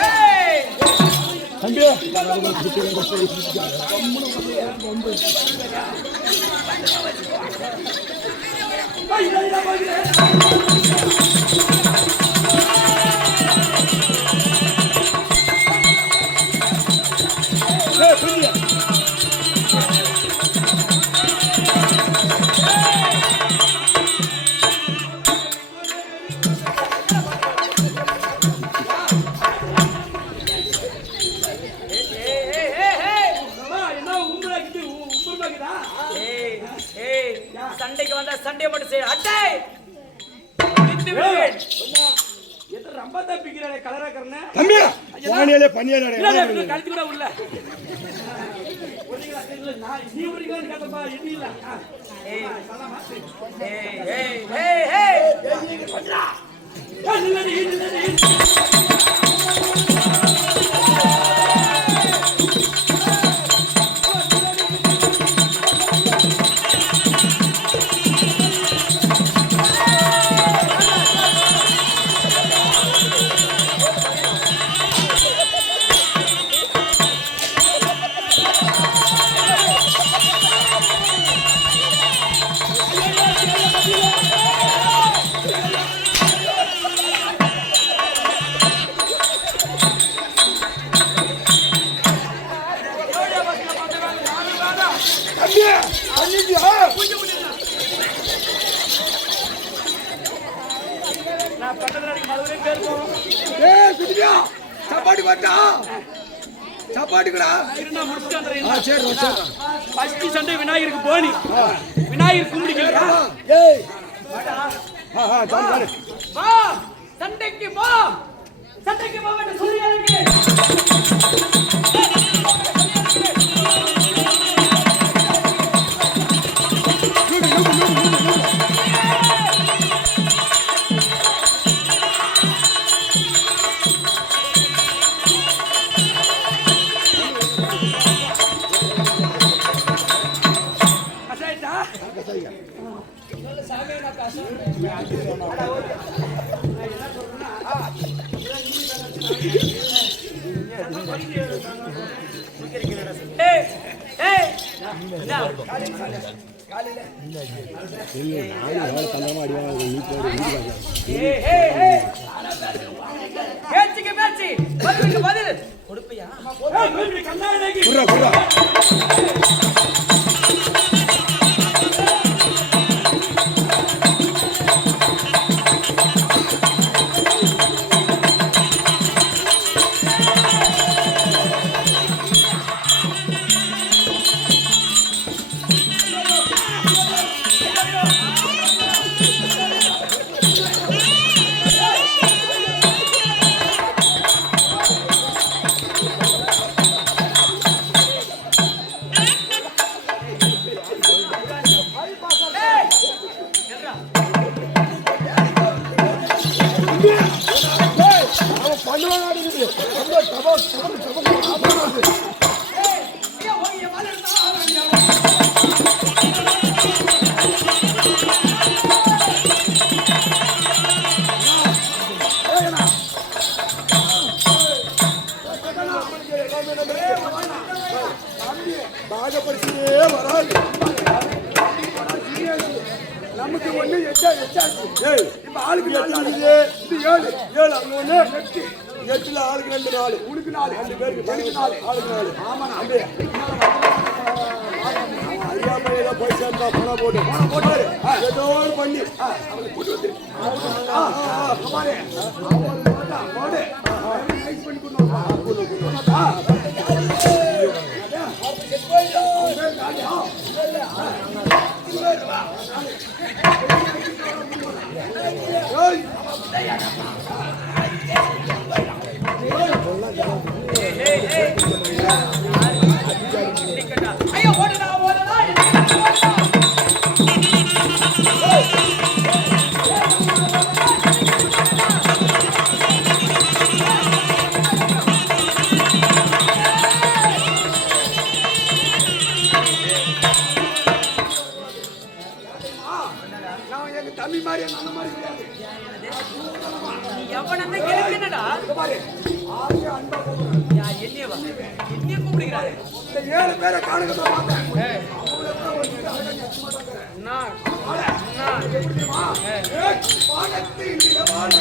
ஏய் தம்பி சண்டைக்கு வந்தா சண்டையை மட்டும் செய்ய அட்டை முடித்து விடுவேன். ரொம்ப தப்பிக்கிறானே கலரா கரண தம்பி வாணியிலே பனியாடா கழுத்து கூட உள்ள நீ ஒரு கேட்டப்பா இது இல்ல சாப்பாடு பார்த்தா சாப்பாடுக்குடா ஃபர்ஸ்ட் சண்டை விநாயகருக்கு போனி விநாயகர் கும்பிடிக்கலையா வா சண்டைக்கு வா சண்டைக்கு வா என்று சொல்லியாங்க. பேச்சுக்கு பேச்சு பதிலுக்கு பதில் கொடுப்பையா பாகப்படுத்தியே வராது நமக்கு ஒண்ணு இப்ப ஆளுக்கு 8 இது 7 அங்க ஒண்ணு 8ல ஆளுக்கு 2 4 உனக்கு 4 2 பேருக்கு எனக்கு 4 ஆளுக்கு 4 ஆமா அப்படியே ஐயா பையில போய் சேர்ந்தா பணம் போட்டு ஏதோ ஒரு பண்ணி அவனை கூட்டு வந்து பாரு போடு நைஸ் பண்ணி கொண்டு ஐயோ ஓடுடா ஓடுடா தம்பி மாதிரி அந்த மாதிரி கிடையாது. எவனந்த கேளுங்கடா இங்க பாரு, ஆசையா அன்பா கூப்பிடுறாரு. யார் என்னைய கூப்பிடுறாரு? இந்த 7 பேரை காணுங்க பார்த்தேன். நான் எப்படி தெரியுமா? வானத்தின் நிலவான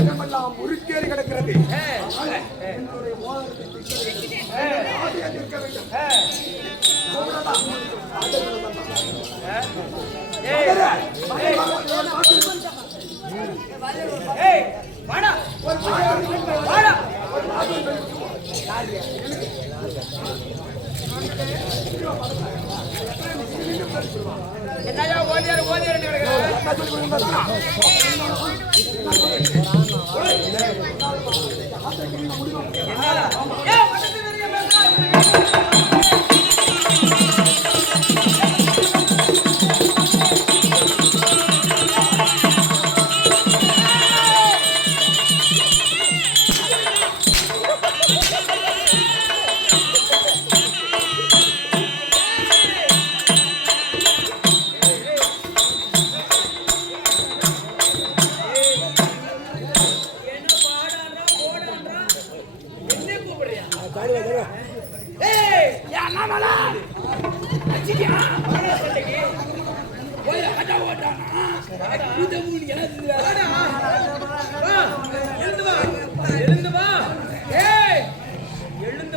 இடமெல்லாம் முறுக்கேறி கிடக்கிறது. என்னுடைய மோதிரத்தை ஆசையா நிற்க வேண்டும். ஏய் வாடா வாடா என்னையா ஓடியாரு எழுந்து வா ஏய் எழுந்து வா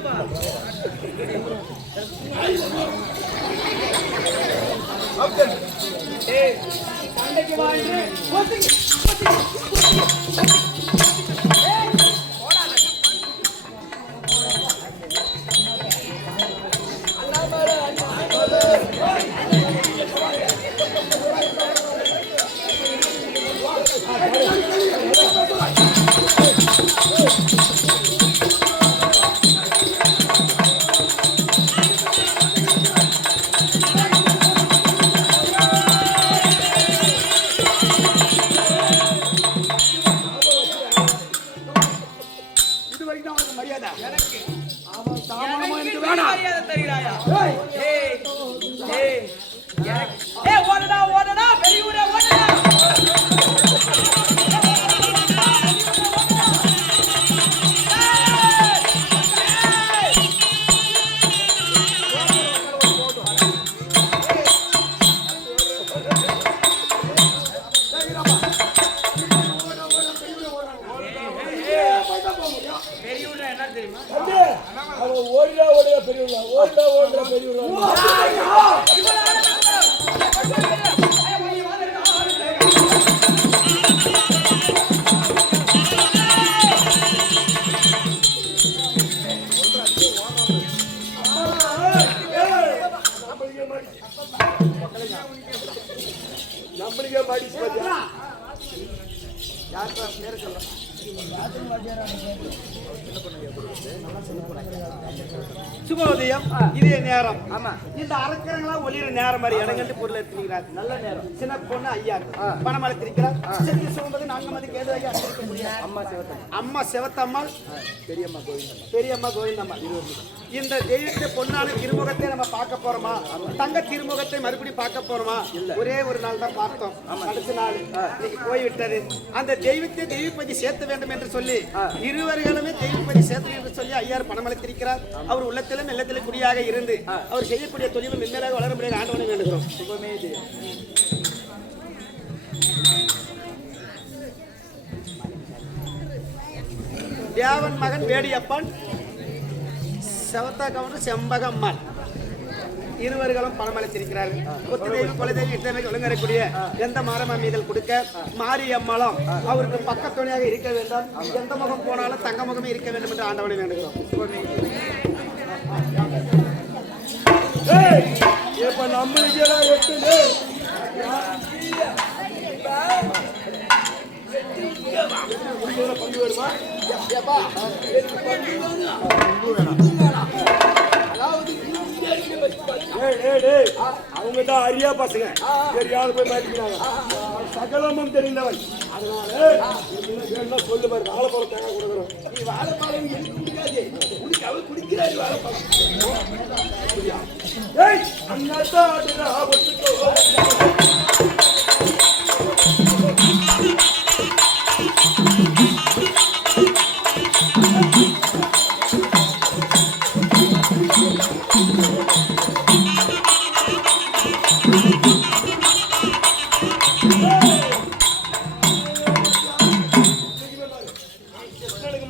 ஏய் சண்டைக்கு வா ஓடடா பெரியவரே ஓடடா பெரியவரே என்ன தெரியுமா? ஓடிடா பெரியவங்களா பெரியவங்களா நம்மளுக்கே மாடிச்சு பாத்தியா? யாருக்கா பேர சொல்ல சுபோதயம் இதே நேரம். ஆமா, இந்த அரக்கரங்களா ஒளிர நேரம் மாதிரி இடங்கட்டு பொருள் எடுத்துக்கிறார். நல்ல நேரம். சின்ன பொண்ணு ஐயா பணம் அழைத்திருக்கிறார். செஞ்சு சுமந்து நான்கு மதி கேள்வி அழைக்க முடியும். அம்மா செவத்தம்மாள், பெரியம்மா கோவிந்தம்மாள். இந்த தெய்வத்தை பொண்ணான திருமுகத்தை நம்ம பார்க்க போறோமா? தங்க திருமுகத்தை மறுபடியும் பார்க்க போறோமா? ஒரே ஒரு நாள் தான் பார்த்தோம். அடுத்த நாள் இன்னைக்கு போய்விட்டது. அந்த தெய்வத்தை தெய்வப்பதி சேர்த்த வேண்டும் என்று சொல்லி இருவர்களுமே தெய்வப்பதி சேர்த்த என்று சொல்லி ஐயார் பணம் அளித்திருக்கிறார். அவர் உள்ளத்திலும் இல்லத்திலும் குடியாக இருந்து அவர் செய்யக்கூடிய தொழிலும் மென்மேலாக வளரும்படியாக ஆண்டவனை வேண்டுகிறோம். சுபமே தேவன் மகன் வேடியப்பன், செவத்தா கவுண்டர் செம்பகம்மாள். இருவர்களும் பணமளித்திருக்கிறார்கள். கொத்துதேவி கொலைதேவி இட்டமை ஒழுங்கக்கூடிய எந்த மாரம மீதல் கொடுக்க மாரியம்மலம் அவருக்கு பக்கத்துணையாக இருக்க வேண்டும். எந்த முகம் போனாலும் தங்க முகமே இருக்க வேண்டும் என்று ஆண்டவனை வேண்டுகிறோம். இப்ப நம்மளுக்கு எட்டுது பங்கு வருமா? அவங்க தான் அரியா பசங்க தெரியாத போய் மாட்டிக்கிறாங்க. சகலமும் தெரிந்தவன். அதனால சொல்லு பாரு வாழைப்பழம் தேங்காய் கொடுக்குறோம். நீ வாழைப்பழம் எனக்கு முடியாது. உனக்கு அவள் குடிக்கிறாரு வாழைப்பழம். அண்ணா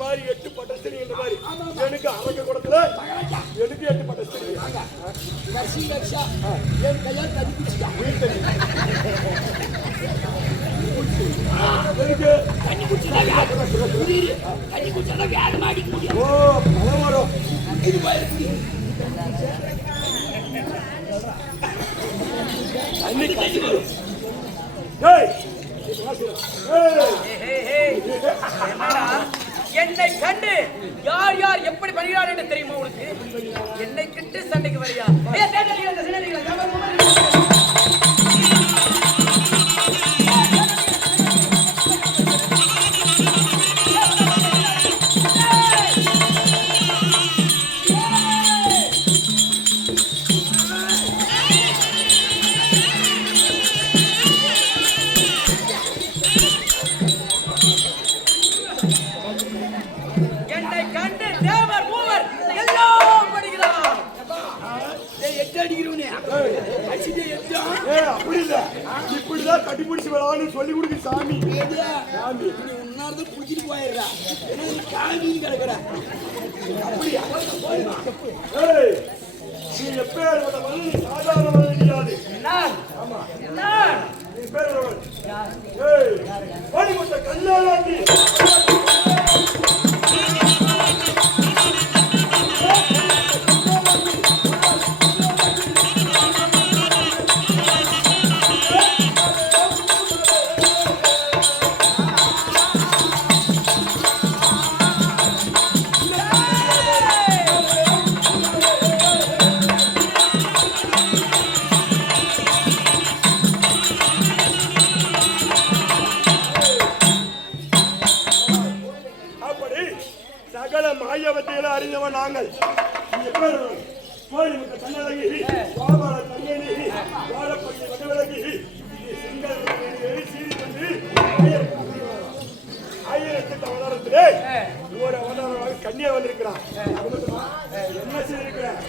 மாதிரி 8 பட்டஸ்திரி என்ற மாதிரி எனக்கு அரக்க குடத்துல எனக்கு 8 பட்டஸ்திரி என்னை கண்டு யார் யார் எப்படி பண்ணுகிறார் என்று தெரியுமா உனக்கு? என்னை கிட்டு சண்டைக்கு வரியா? இப்படிதான் கட்டிப்பிடிச்சு விளான்னு சொல்லி கொடுக்கு சாமி. சாமி உன்னார்தான் குடிச்சிட்டு போயிடுறா. காமின்னு கிடக்குற. அப்படியா? நீ எப்பேற்பட்ட மனிதன் சாதாரண மனிதன் கிடையாது. ஆமா நீ பேர் ஓடிப்பட்ட கல்லாட்டி அறிந்தவன் நாங்கள். கோயிலுக்கு தன்னழகி கோபால தங்கனி வாழப்பள்ளி வடவிலகி செங்கல் சீரி கொண்டு 1008 அவதாரத்திலே ஒரு அவதாரமாக கன்னியா வந்திருக்கிறான். என்ன செய்திருக்கிறான்?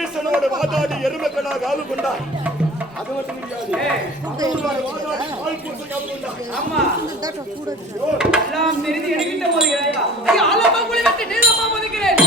ஈசனோட வாதாடி எருமக்கடாக ஆளு கொண்டார். அது மட்டும் முடியாது. ஆமா எல்லாம் தெரிந்து எனக்கிட்ட போகிறாயா? ஆலமா குழி வெட்டி நீளமா போகிறேன்.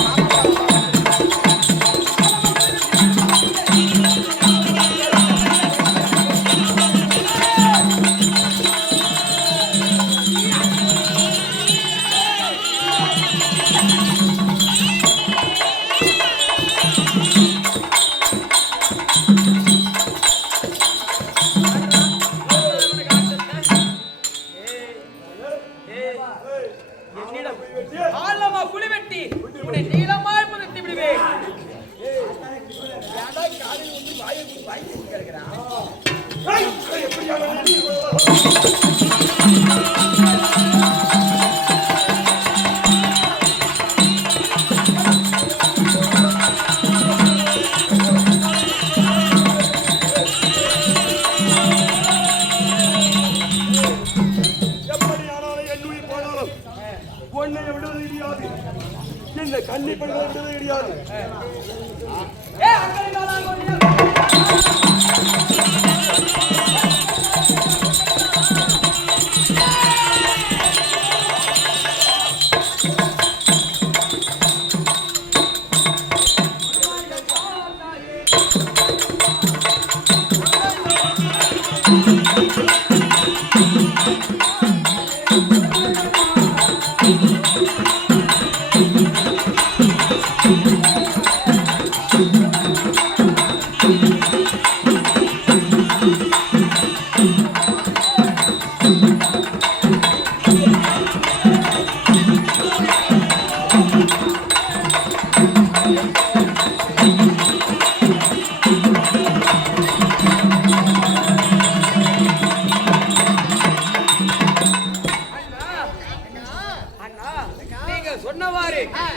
கன்னி பெண்களை விடுவது கிடையாது.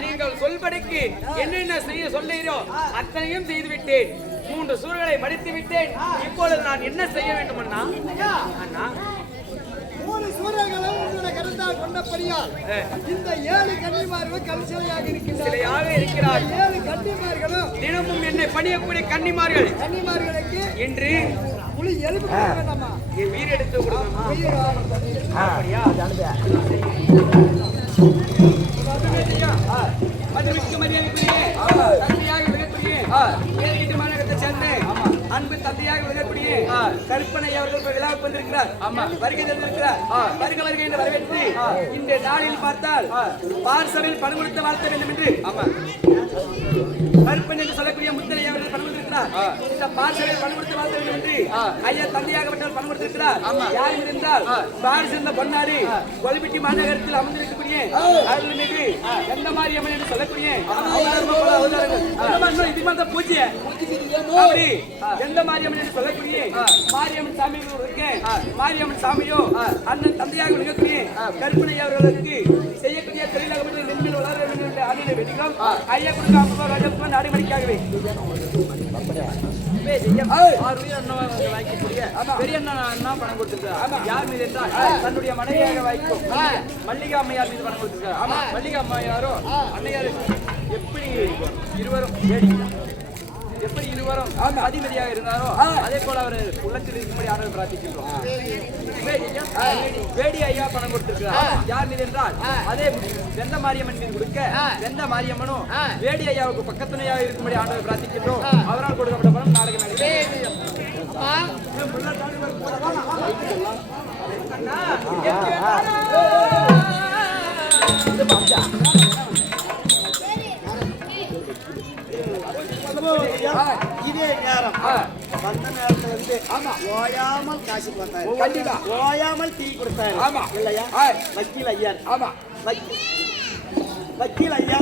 நீங்கள் சொல்படிக்கு என்னென்ன செய்ய சொல்லீரோ அத்தனையும் செய்து விட்டேன். 3 சூழ்களை மடித்து விட்டேன். இப்பொழுது நான் என்ன செய்ய வேண்டும் அண்ணா? அண்ணா 3 சூரியர்களும் உன்னுடைய கருத்தால் கொண்டபடியால் இந்த 7 கன்னிமார்கள் கல்சிலையாக இருக்கிறார். 7 கன்னிமார்களும் தினமும் என்னை பணியக்கூடிய கன்னிமார்களுக்கு இன்று புலி எலும்பு கொடுக்க வேண்டாமா? என் உயிர் எடுத்து கொடுக்கணுமா? அப்படியா? அன்பு தந்தையாக விளங்கக்கூடிய கற்பனை அவர்கள் விழாவுக்கு வந்திருக்கிறார். வருகை தந்திருக்கிறார். வருக வருகை என்று வரவேற்று இந்த நாளில் பார்த்தால் பார்சவில் பணம் கொடுத்து வாழ்த்த வேண்டும் என்று கற்பனை என்று சொல்லக்கூடிய முத்தரை அவர்கள் பணம் கொடுத்திருக்கிறார். இந்த பார்சவில் பணம் கொடுத்து வாழ்த்த வேண்டும் என்று ஐயா தந்தையாகப்பட்டவர் பணம் கொடுத்திருக்கிறார். யார் என்றால் பார் சேர்ந்த பொன்னாடி கொல்பிட்டி மாநகரத்தில் அமர்ந்திருக்கக்கூடிய அருள்மிகு எந்த மாரியம்மன் என்று சொல்லக்கூடிய பூஜ்ய அப்படி எந்த மாரியம்மன் என்று சொல்லக்கூடிய மாரியம்மன் சாமி இருக்கு. மாரியம்மன் சாமியோ அண்ணன் தந்தையாக இருக்கக்கூடிய கற்பனை அவர்களுக்கு செய்யக்கூடிய தொழிலாக நெஞ்சில் வளர வேண்டும் என்ற ஆணையை வெடிக்கிறோம். ஐயா கொடுக்க ராஜகுமார் நாடுமணிக்காகவே பெரிய அண்ணா பணம் கொடுத்திருக்கார். யார் மீது என்றால் தன்னுடைய மனைவியாக வாய்க்கும் மல்லிகா அம்மையார் மீது பணம் கொடுத்திருக்கார். மல்லிகா அம்மையாரோ அன்னையார் எப்படி இருவரும் எப்படி இருவரும் அதிபதியாக இருந்தாரோ அதே போல அவர் உள்ளத்தில் இருக்கும்படி ஆனவர் பிரார்த்திக்கின்றோம். வேடி ஐயா பணம் கொடுத்திருக்கிறார். யார் மீது என்றால் அதே வெந்த மாரியம்மன் மீது கொடுக்க வெந்த மாரியம்மனும் வேடி ஐயாவுக்கு பக்கத்துணையாக இருக்கும்படி ஆனவர் பிரார்த்திக்கின்றோம். அவரால் கொடுக்கப்பட்ட பணம் நாளைக்கு இதே நேரம் வந்த நேரத்துல இருந்து ஓயாமல் காசு பார்த்தாரு. ஓயாமல் டீ கொடுத்தாரு இல்லையா? வக்கீல் ஐயா வக்கீல் ஐயா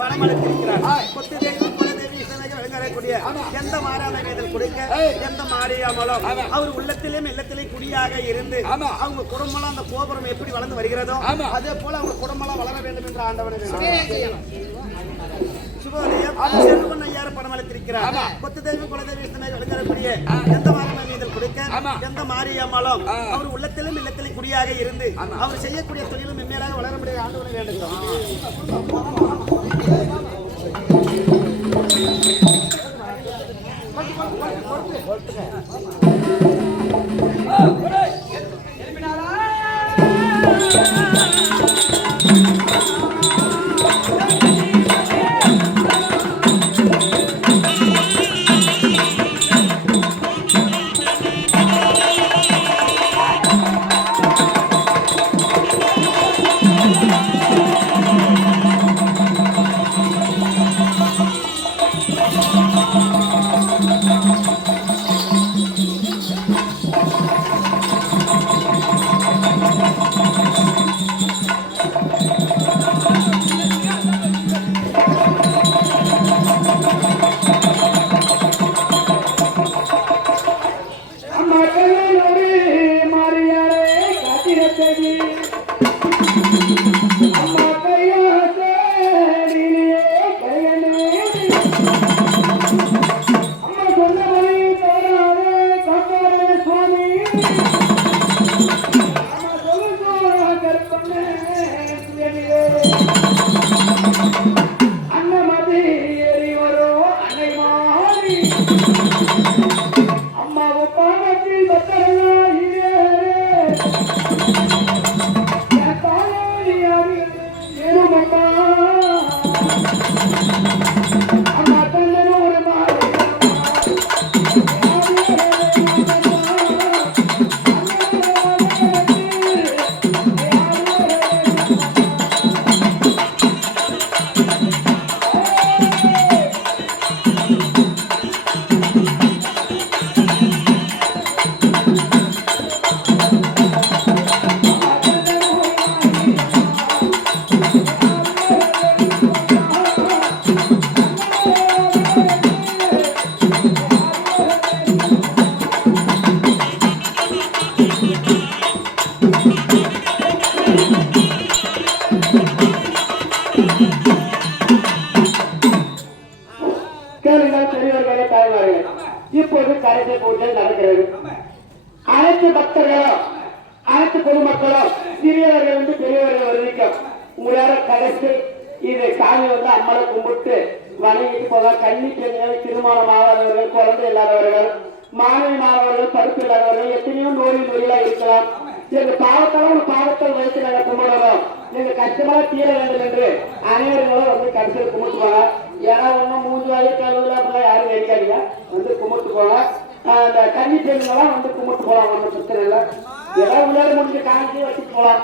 பணம் அளித்திருக்கிறார். கொத்து தேவி குலதேவி விளங்கக்கூடிய எந்த மாறாத வேதல் கொடுக்க எந்த மாறியாமலும் அவர் உள்ளத்திலேயும் இல்லத்திலேயும் குடியாக இருந்து அவங்க குடும்பம் அந்த கோபுரம் எப்படி வளர்ந்து வருகிறதோ அதே போல அவங்க குடும்பம் வளர வேண்டும் என்று ஆண்டவனை செல்வன் ஐயாறு பணம் அளித்திருக்கிறார். கொத்து தேவி குலதேவி விளங்கக்கூடிய எந்த மாரியம்மன் மீதல் கொடுக்க எந்த மாரியம்மாலும் அவர் உள்ளத்திலும் இல்லத்திலும் குடியாக இருந்து அவர் செய்யக்கூடிய தொழிலும் மென்மேலாக வளர முடிய ஆண்டவனை வேண்டுகிறோம். கலச பூஜை நடக்கிறது. அனைத்து பக்தர்களும் அனைத்து பொதுமக்களும் சிறியவர்கள் வந்து பெரியவர்கள் வரைக்கும் உங்களால கடைசி இது சாமி வந்து அம்மனை கும்பிட்டு வணங்கிட்டு போக. கன்னி பெண்கள், திருமணம் ஆகாதவர்கள், குழந்தை இல்லாதவர்கள், மாணவி மாணவர்கள், பருப்பு இல்லாதவர்கள், எத்தனையோ நோயிலா இருக்கலாம். எங்க பாவத்தாலும் ஒரு பாவத்தை வைத்து நாங்கள் கும்பிடுறோம். நீங்க கஷ்டமா தீர வேண்டும் என்று அனைவர்களும் வந்து கடைசியில் கும்பிட்டு போங்க. ஏன்னா ஒன்னும் 3 வயசு அப்படிலாம் யாரும் நினைக்காதீங்க, வந்து கும்பிட்டு போங்க. அந்த கன்னி பெண்களாம் வந்து கும்பிட்டு போகலாம், ஒன்றும் பிரச்சனை இல்லை. ஏதாவது உள்ளார முடிஞ்ச காணிக்கையை வச்சுட்டு போகலாம்.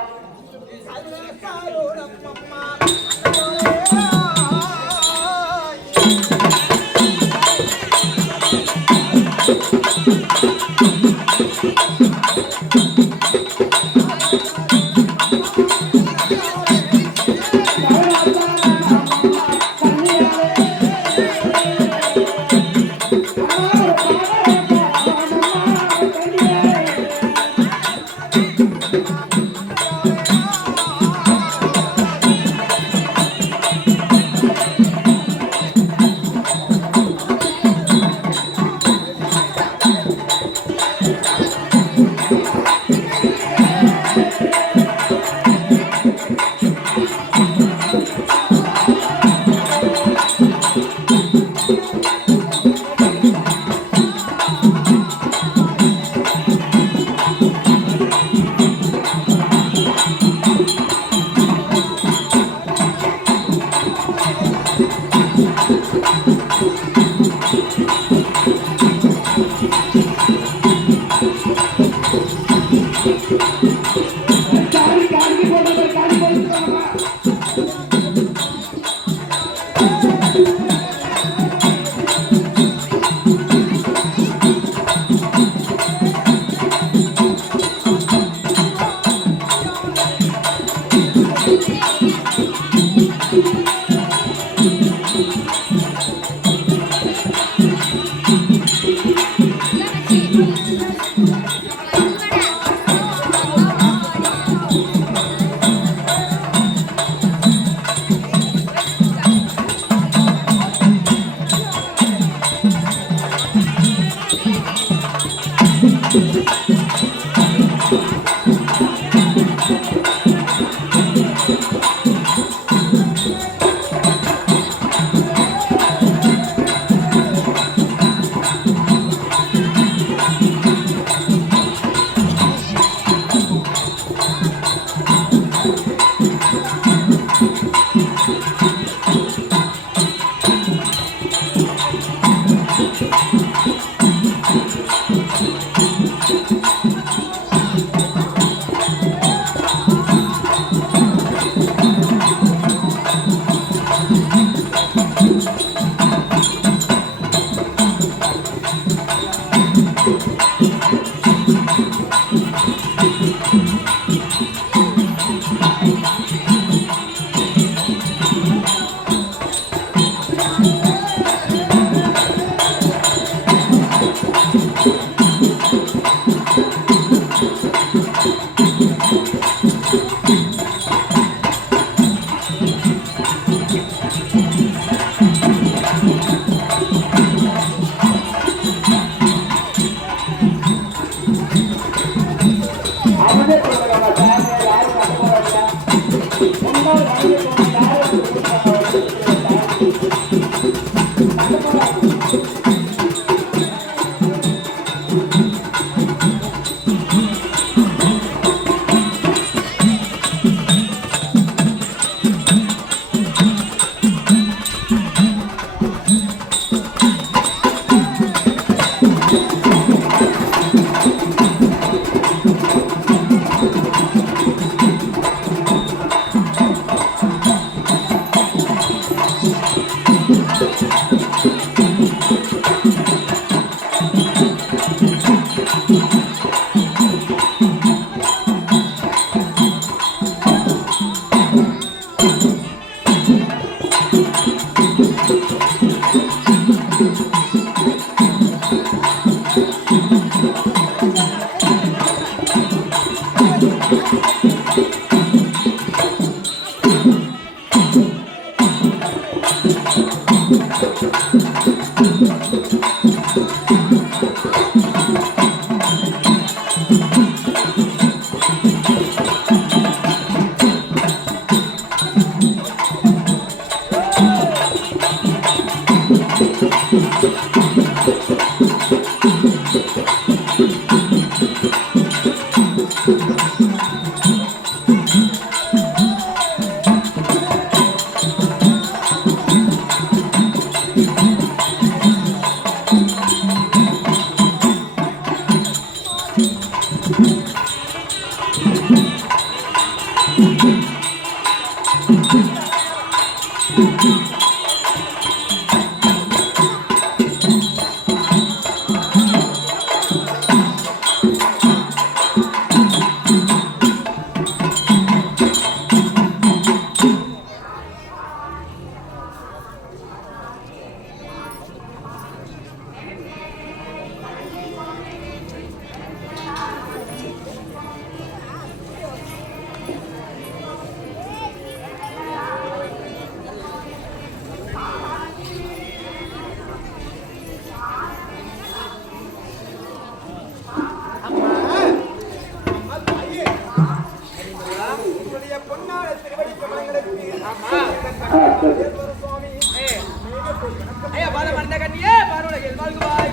ஐயா பால மண்ட கண்ணியே பாருலகில் வாழ்குவாய்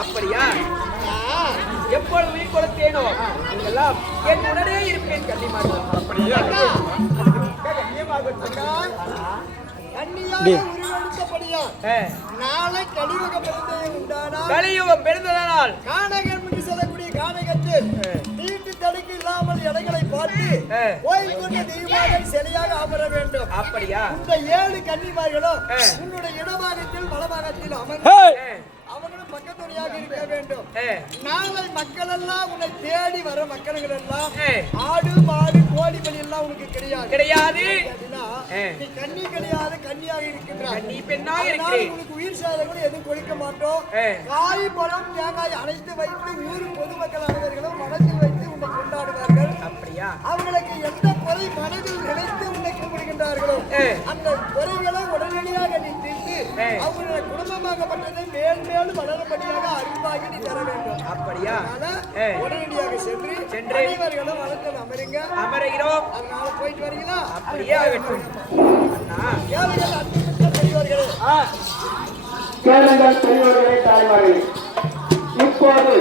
அப்படியா? எப்பொழுது உயிர் கொடுத்தேனோ அங்கெல்லாம் என் உடனே இருப்பேன் கன்னிமார். அப்படியா? நாளை கலியுகம் கலியுகம் பிறந்ததனால் காணகன் என்று சொல்லக்கூடிய காணகத்தில் தீட்டு தடுக்கு இல்லாமல் இடங்களை பார்த்து கோயில் தெய்வமாக சிலையாக அமர வேண்டும். அப்படியா? இந்த 7 கன்னிமார்களும் உன்னுடைய இடபாகத்தில் வலபாகத்தில் அமர்ந்து அவர்களும் பக்கத்துணையாக இருக்க வேண்டும். நாளை மக்கள் எல்லாம் உன்னை தேடி வர மக்கள்கள் எல்லாம் ஆடு மாடு கோழி பலி எல்லாம் உனக்கு கிடையாது. நீ கன்னி கிடையாது, கன்னியாக இருக்கின்றாய். நீ பெண்ணாக இருக்கிறேன். உனக்கு உயிர் சேதம் கூட எதுவும் கொடுக்க மாட்டோம். காய் பழம் தேங்காய் அனைத்து வைத்து ஊர் பொதுமக்கள் அனைவர்களும் மனதில் வைத்து உன்னை கொண்டாடுவார்கள். அப்படியா? அவர்களுக்கு எந்த குறை மனதில் நினைத்து உன்னை கும்பிடுகின்றார்களோ அந்த குறைகளை உடனடியாக நீ தீர்த்து அவர்களுடைய குடும்பமாகப்பட்டதை மேல் மேலும் வளரும்படியாக அறிவாகி நீ தர வேண்டும். அப்படியா? உடனடியாக சென்று அனைவர்களும் வளர்த்து அமருகிறோம். அதனால போயிட்டு வரீங்களா? அப்படியே ஆகட்டும். ஏழைகள் அன்புமிக்க பெரியவர்களே, கேளுங்கள் பெரியவர்களே, தாய்மார்களே, இப்போது